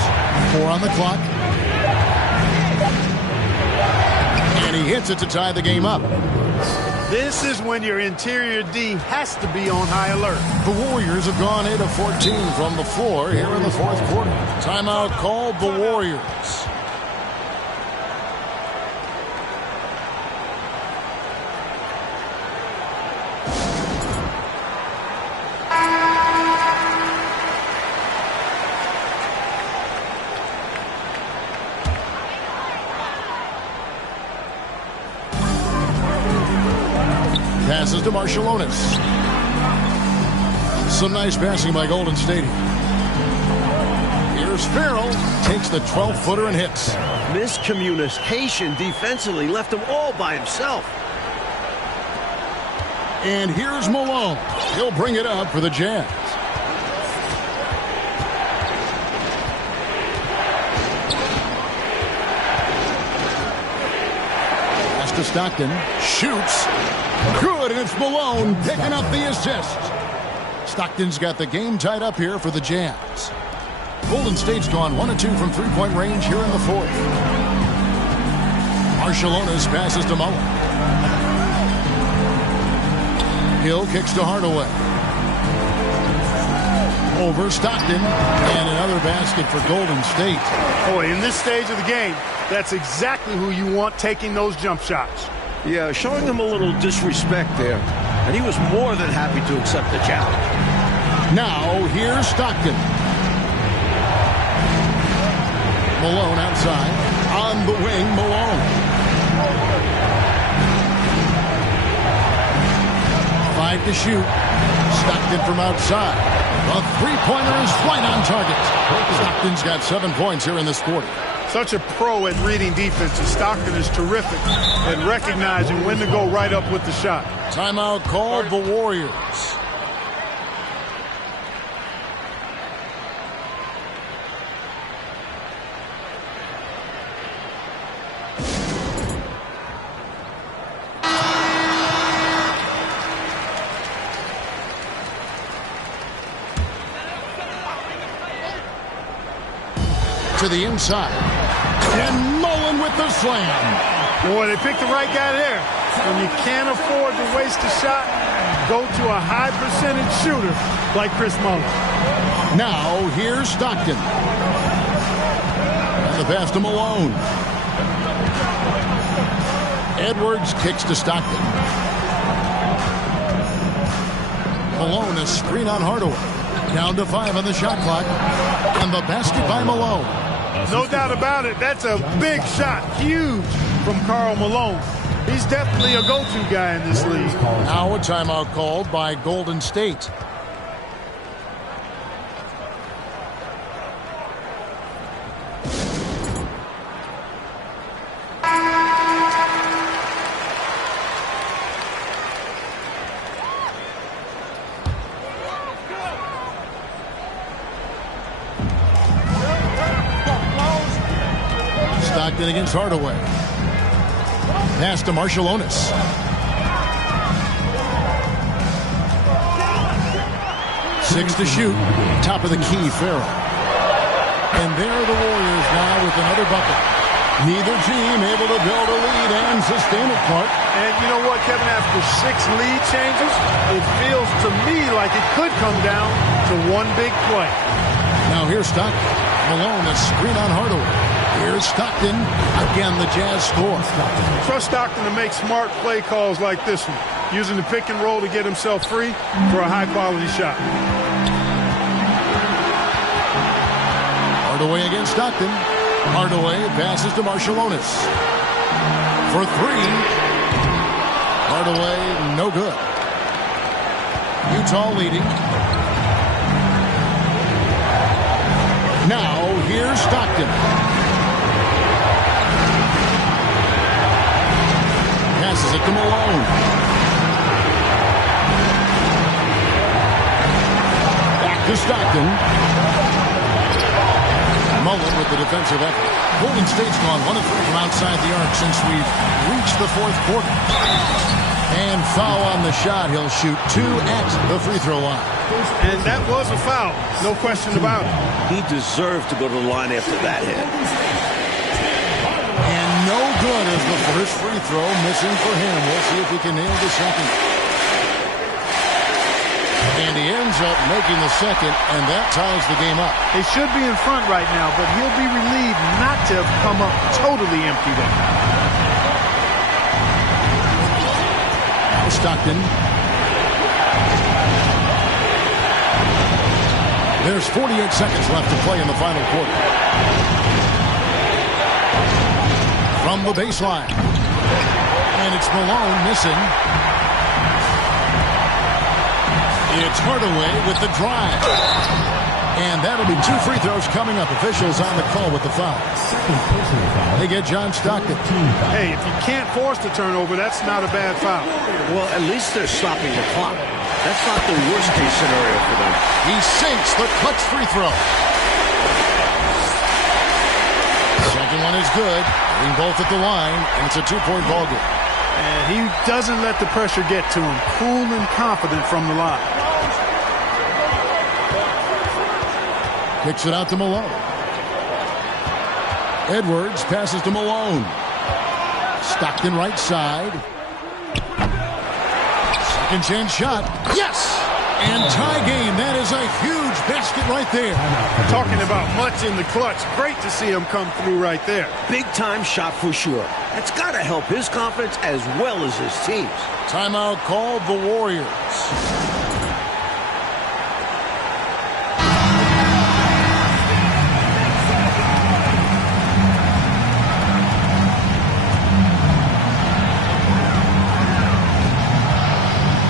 4 on the clock. And he hits it to tie the game up. This is when your interior D has to be on high alert. The Warriors have gone 8 of 14 from the floor here in the fourth quarter. Timeout called the Warriors. Passes to Marciulionis. Some nice passing by Golden State. Here's Farrell. Takes the 12-footer and hits. Miscommunication defensively left him all by himself. And here's Malone. He'll bring it up for the Jazz. to Stockton. Shoots. Good, and it's Malone picking up the assist. Stockton's got the game tied up here for the Jazz. Golden State's gone 1 of 2 from three-point range here in the fourth. Marciulionis passes to Mullen. Hill kicks to Hardaway. Over Stockton, and another basket for Golden State. Boy, in this stage of the game, that's exactly who you want taking those jump shots. Yeah, showing him a little disrespect there, and he was more than happy to accept the challenge. Now, here's Stockton. Malone outside. On the wing, Malone. 5 to shoot. Stockton from outside. A three-pointer is right on target. Stockton's got 7 points here in this quarter. Such a pro at reading defenses. Stockton is terrific at recognizing when to go right up with the shot. Timeout called the Warriors. To the inside. And Mullen with the slam. Boy, they picked the right guy there. When you can't afford to waste a shot, go to a high percentage shooter like Chris Mullen. Now, here's Stockton. And the pass to Malone. Edwards kicks to Stockton. Malone, a screen on Hardaway. Down to 5 on the shot clock. And the basket by Malone. No doubt about it. That's a big shot. Huge from Karl Malone. He's definitely a go-to guy in this league. Now a timeout called by Golden State. Stockton against Hardaway. Pass to Marciulionis. Six to shoot. Top of the key, Farrell. And there are the Warriors now with another bucket. Neither team able to build a lead and sustain it, Clark. And you know what, Kevin? After 6 lead changes, it feels to me like it could come down to one big play. Now here's Stockton. Malone, a screen on Hardaway. Here's Stockton. Again, the Jazz score. Trust Stockton to make smart play calls like this one, using the pick and roll to get himself free for a high-quality shot. Hardaway against Stockton. Hardaway passes to Marciulionis. For 3. Hardaway, no good. Utah leading. Now, here's Stockton. Passes it to Malone. Back to Stockton. Mullen with the defensive effort. Golden State's gone 1 of 3 from outside the arc since we've reached the fourth quarter. And foul on the shot. He'll shoot 2 at the free throw line. And that was a foul. No question about it. He deserved to go to the line after that hit. And no good as the first free throw missing for him. We'll see if he can nail the second. And he ends up making the second, and that ties the game up. They should be in front right now, but he'll be relieved not to have come up totally empty there. Stockton. There's 48 seconds left to play in the final quarter. From the baseline. And it's Malone missing. It's Hardaway with the drive. And that'll be 2 free throws coming up. Officials on the call with the foul. They get John Stockton. Hey, if you can't force the turnover, that's not a bad foul. Well, at least they're stopping the clock. That's not the worst case scenario for them. He sinks the clutch free throw. Second one is good. Hitting both at the line, and it's a 2-point ball game. And he doesn't let the pressure get to him. Cool and confident from the line. Kicks it out to Malone. Edwards passes to Malone. Stockton right side. Second chance shot. Yes! And tie game. That is a huge basket right there. Talking about much in the clutch. Great to see him come through right there. Big time shot for sure. That's got to help his confidence as well as his team's. Timeout called the Warriors.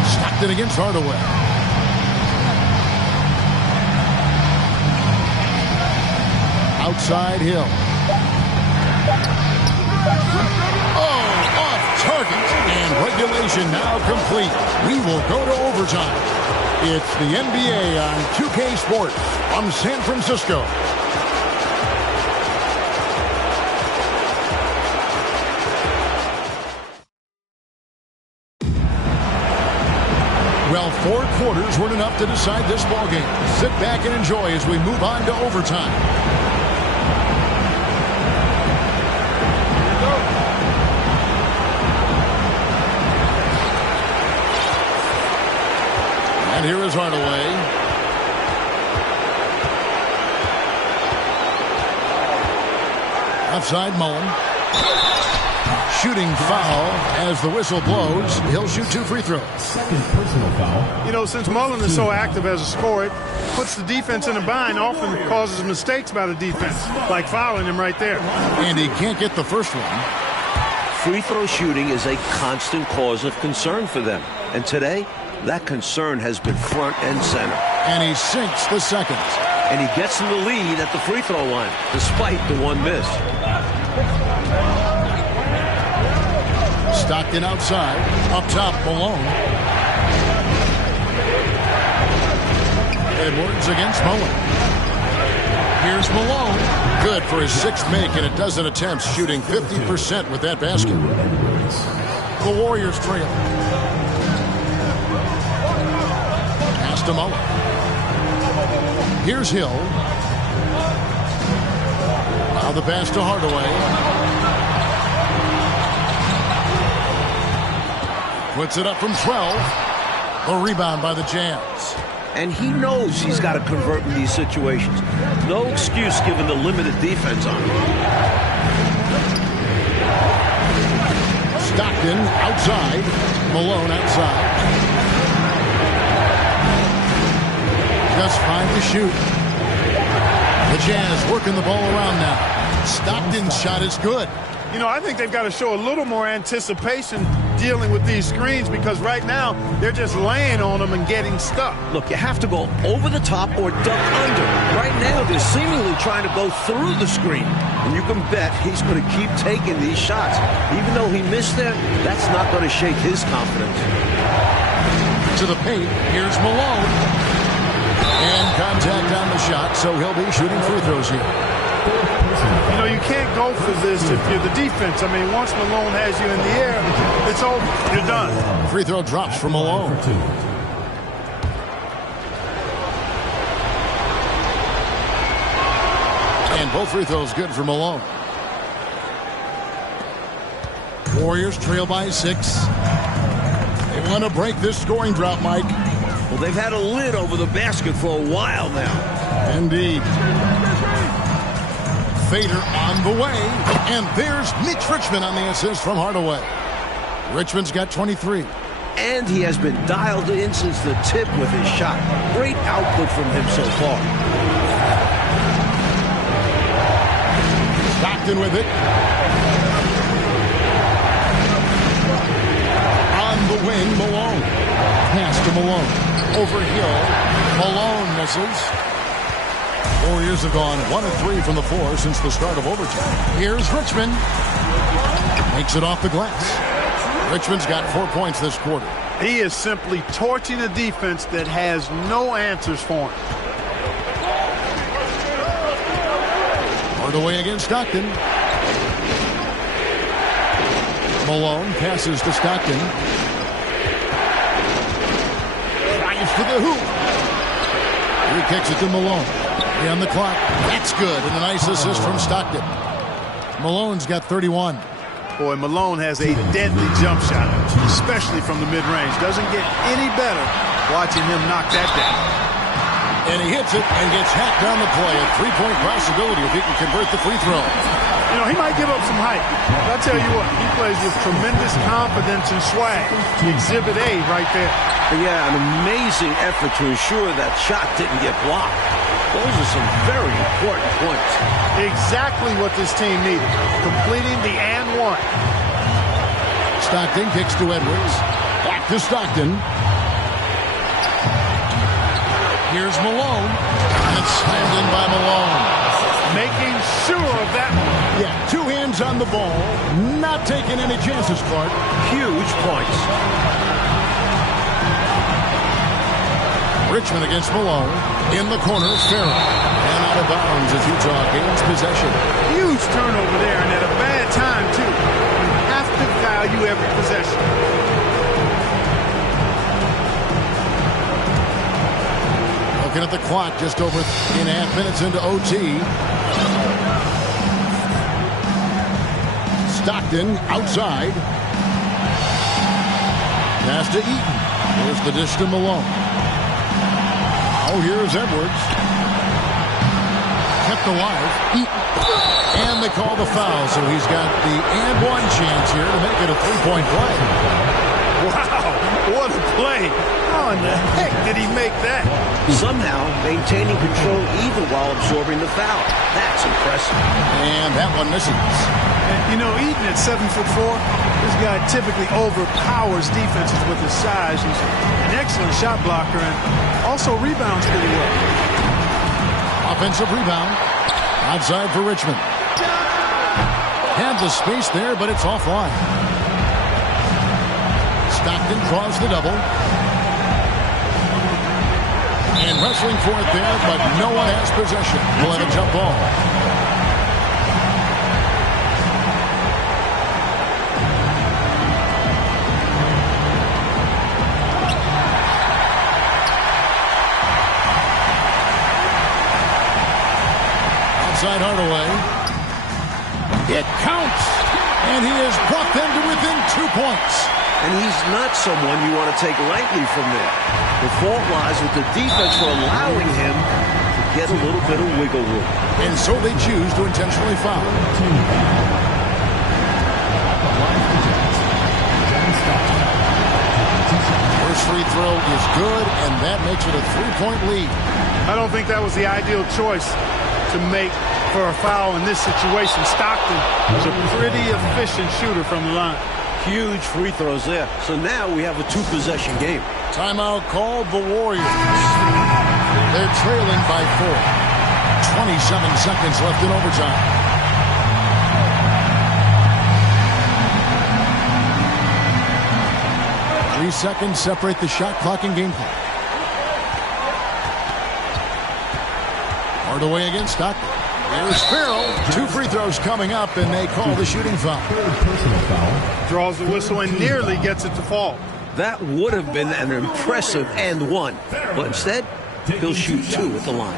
Stockton against Hardaway. Outside Hill. Oh, off target. And regulation now complete. We will go to overtime. It's the NBA on 2K Sports from San Francisco. Well, 4 quarters weren't enough to decide this ballgame. Sit back and enjoy as we move on to overtime. And here is Hardaway. Outside Mullen. Shooting foul as the whistle blows. He'll shoot 2 free throws. Second personal foul. You know, since Mullen is so active as a scorer, it puts the defense in a bind, often causes mistakes by the defense, like fouling him right there. And he can't get the first one. Free throw shooting is a constant cause of concern for them. And today, that concern has been front and center. And he sinks the second. And he gets in the lead at the free throw line, despite the one miss. Stockton outside. Up top, Malone. Edwards against Mullen. Here's Malone. Good for his 6th make and a dozen attempts, shooting 50% with that basket. The Warriors trail. Pass to Mullen. Here's Hill. Now the pass to Hardaway. Puts it up from 12. A rebound by the Jazz. And he knows he's got to convert in these situations. No excuse given the limited defense on him. Stockton outside. Malone outside. Just 5 to shoot. The Jazz working the ball around now. Stockton's shot is good. You know, I think they've got to show a little more anticipation dealing with these screens because right now they're just laying on them and getting stuck. Look, you have to go over the top or duck under. Right now they're seemingly trying to go through the screen. And you can bet he's going to keep taking these shots. Even though he missed there, that's not going to shake his confidence. To the paint, here's Malone. And contact on the shot, so he'll be shooting free throws here. You know, you can't go for this if you're the defense. I mean, once Malone has you in the air, it's over. You're done. Free throw drops for Malone. And both free throws good for Malone. Warriors trail by 6. They want to break this scoring drought, Mike. Well, they've had a lid over the basket for a while now. Indeed. Fader on the way. And there's Mitch Richmond on the assist from Hardaway. Richmond's got 23. And he has been dialed in since the tip with his shot. Great output from him so far. Stockton with it. On the wing, Malone. Pass to Malone. Over Hill. Malone misses. Warriors have gone 1 of 3 from the floor since the start of overtime. Here's Richmond. Makes it off the glass. Richmond's got 4 points this quarter. He is simply torching a defense that has no answers for him. Hardaway against Stockton. Malone passes to Stockton. Drives to the hoop. He kicks it to Malone. On the clock. That's good. And a nice assist from Stockton. Malone's got 31. Boy, Malone has a deadly jump shot, especially from the mid-range. Doesn't get any better watching him knock that down. And he hits it and gets hacked down the play. A three-point possibility if he can convert the free throw. You know, he might give up some height. But I'll tell you what, he plays with tremendous confidence and swag. Exhibit A right there. Yeah, an amazing effort to ensure that shot didn't get blocked. Those are some very important points. Exactly what this team needed. Completing the and one. Stockton kicks to Edwards. Back to Stockton. Here's Malone. And it's slammed in by Malone. Making sure of that one. Yeah, two hands on the ball. Not taking any chances, Clark. Huge points. Richmond against Malone. In the corner, Farrell. And out of bounds as Utah gains possession. Huge turnover there, and at a bad time, too. You have to value every possession. Looking at the clock, just over 3.5 minutes into OT. Stockton outside. Pass to Eaton. Here's the dish to Malone. Oh, here's Edwards. Kept alive. And they call the foul, so he's got the and one chance here to make it a three-point play. Wow, what a play. How in the heck did he make that? Somehow maintaining control even while absorbing the foul. That's impressive. And that one misses. And, you know, Eaton at 7'4", this guy typically overpowers defenses with his size. He's an excellent shot blocker and also rebounds pretty well. Offensive rebound. Outside for Richmond. Had the space there, but it's offline. Stockton draws the double. And wrestling for it there, but no one has possession. We'll have a jump ball. Outside Hardaway. It counts. And he has brought them to within 2 points. And he's not someone you want to take lightly from there. The fault lies with the defense for allowing him to get a little bit of wiggle room. And so they choose to intentionally foul. First free throw is good, and that makes it a three-point lead. I don't think that was the ideal choice to make for a foul in this situation. Stockton was a pretty efficient shooter from the line. Huge free throws there. So now we have a two-possession game. Timeout called the Warriors. They're trailing by 4. 27 seconds left in overtime. Three seconds separate the shot clock and game clock. Hardaway against Stockton. Here's Farrell. 2 free throws coming up, and they call the shooting foul. Personal foul. Draws the whistle and nearly gets it to fall. That would have been an impressive and one. But instead, he'll shoot 2 at the line.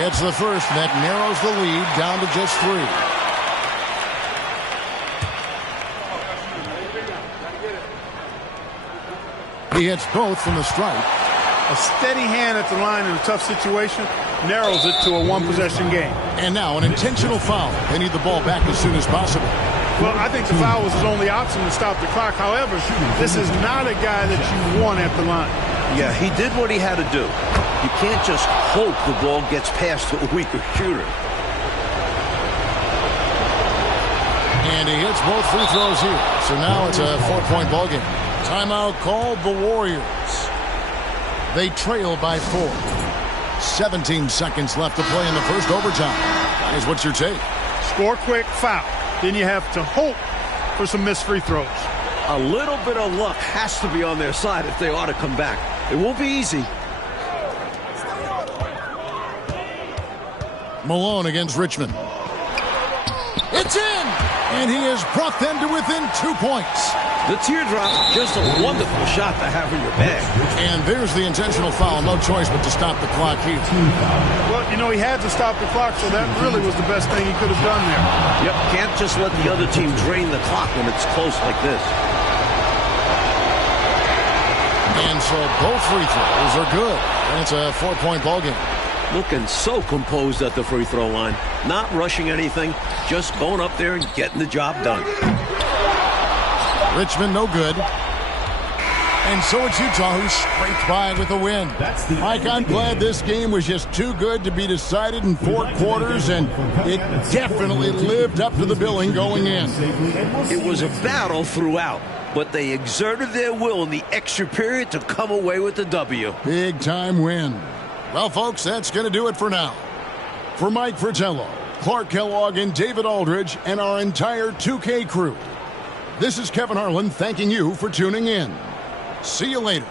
Gets the first, and that narrows the lead down to just 3. He hits both from the stripe. A steady hand at the line in a tough situation narrows it to a one-possession game. And now an intentional foul. They need the ball back as soon as possible. Well, I think the foul was his only option to stop the clock. However, this is not a guy that you want at the line. Yeah, he did what he had to do. You can't just hope the ball gets past to a weaker shooter. And he hits both free throws here. So now it's a 4-point ball game. Timeout called the Warriors. They trail by 4. 17 seconds left to play in the first overtime. Guys, what's your take? Score quick, foul. Then you have to hope for some missed free throws. A little bit of luck has to be on their side if they ought to come back. It won't be easy. Malone against Richmond. It's in! And he has brought them to within 2 points. The teardrop, just a wonderful shot to have in your bag. And there's the intentional foul. No choice but to stop the clock here. Well, you know, he had to stop the clock, so that really was the best thing he could have done there. Yep, can't just let the other team drain the clock when it's close like this. And so both free throws are good. And it's a 4-point ball game. Looking so composed at the free throw line. Not rushing anything, just going up there and getting the job done. Richmond no good. And so it's Utah who scraped by with a win. Mike, I'm glad this game was just too good to be decided in 4 quarters, and it definitely lived up to the billing going in. It was a battle throughout, but they exerted their will in the extra period to come away with the W. Big time win. Well, folks, that's going to do it for now. For Mike Fratello, Clark Kellogg, and David Aldridge, and our entire 2K crew, this is Kevin Harlan thanking you for tuning in. See you later.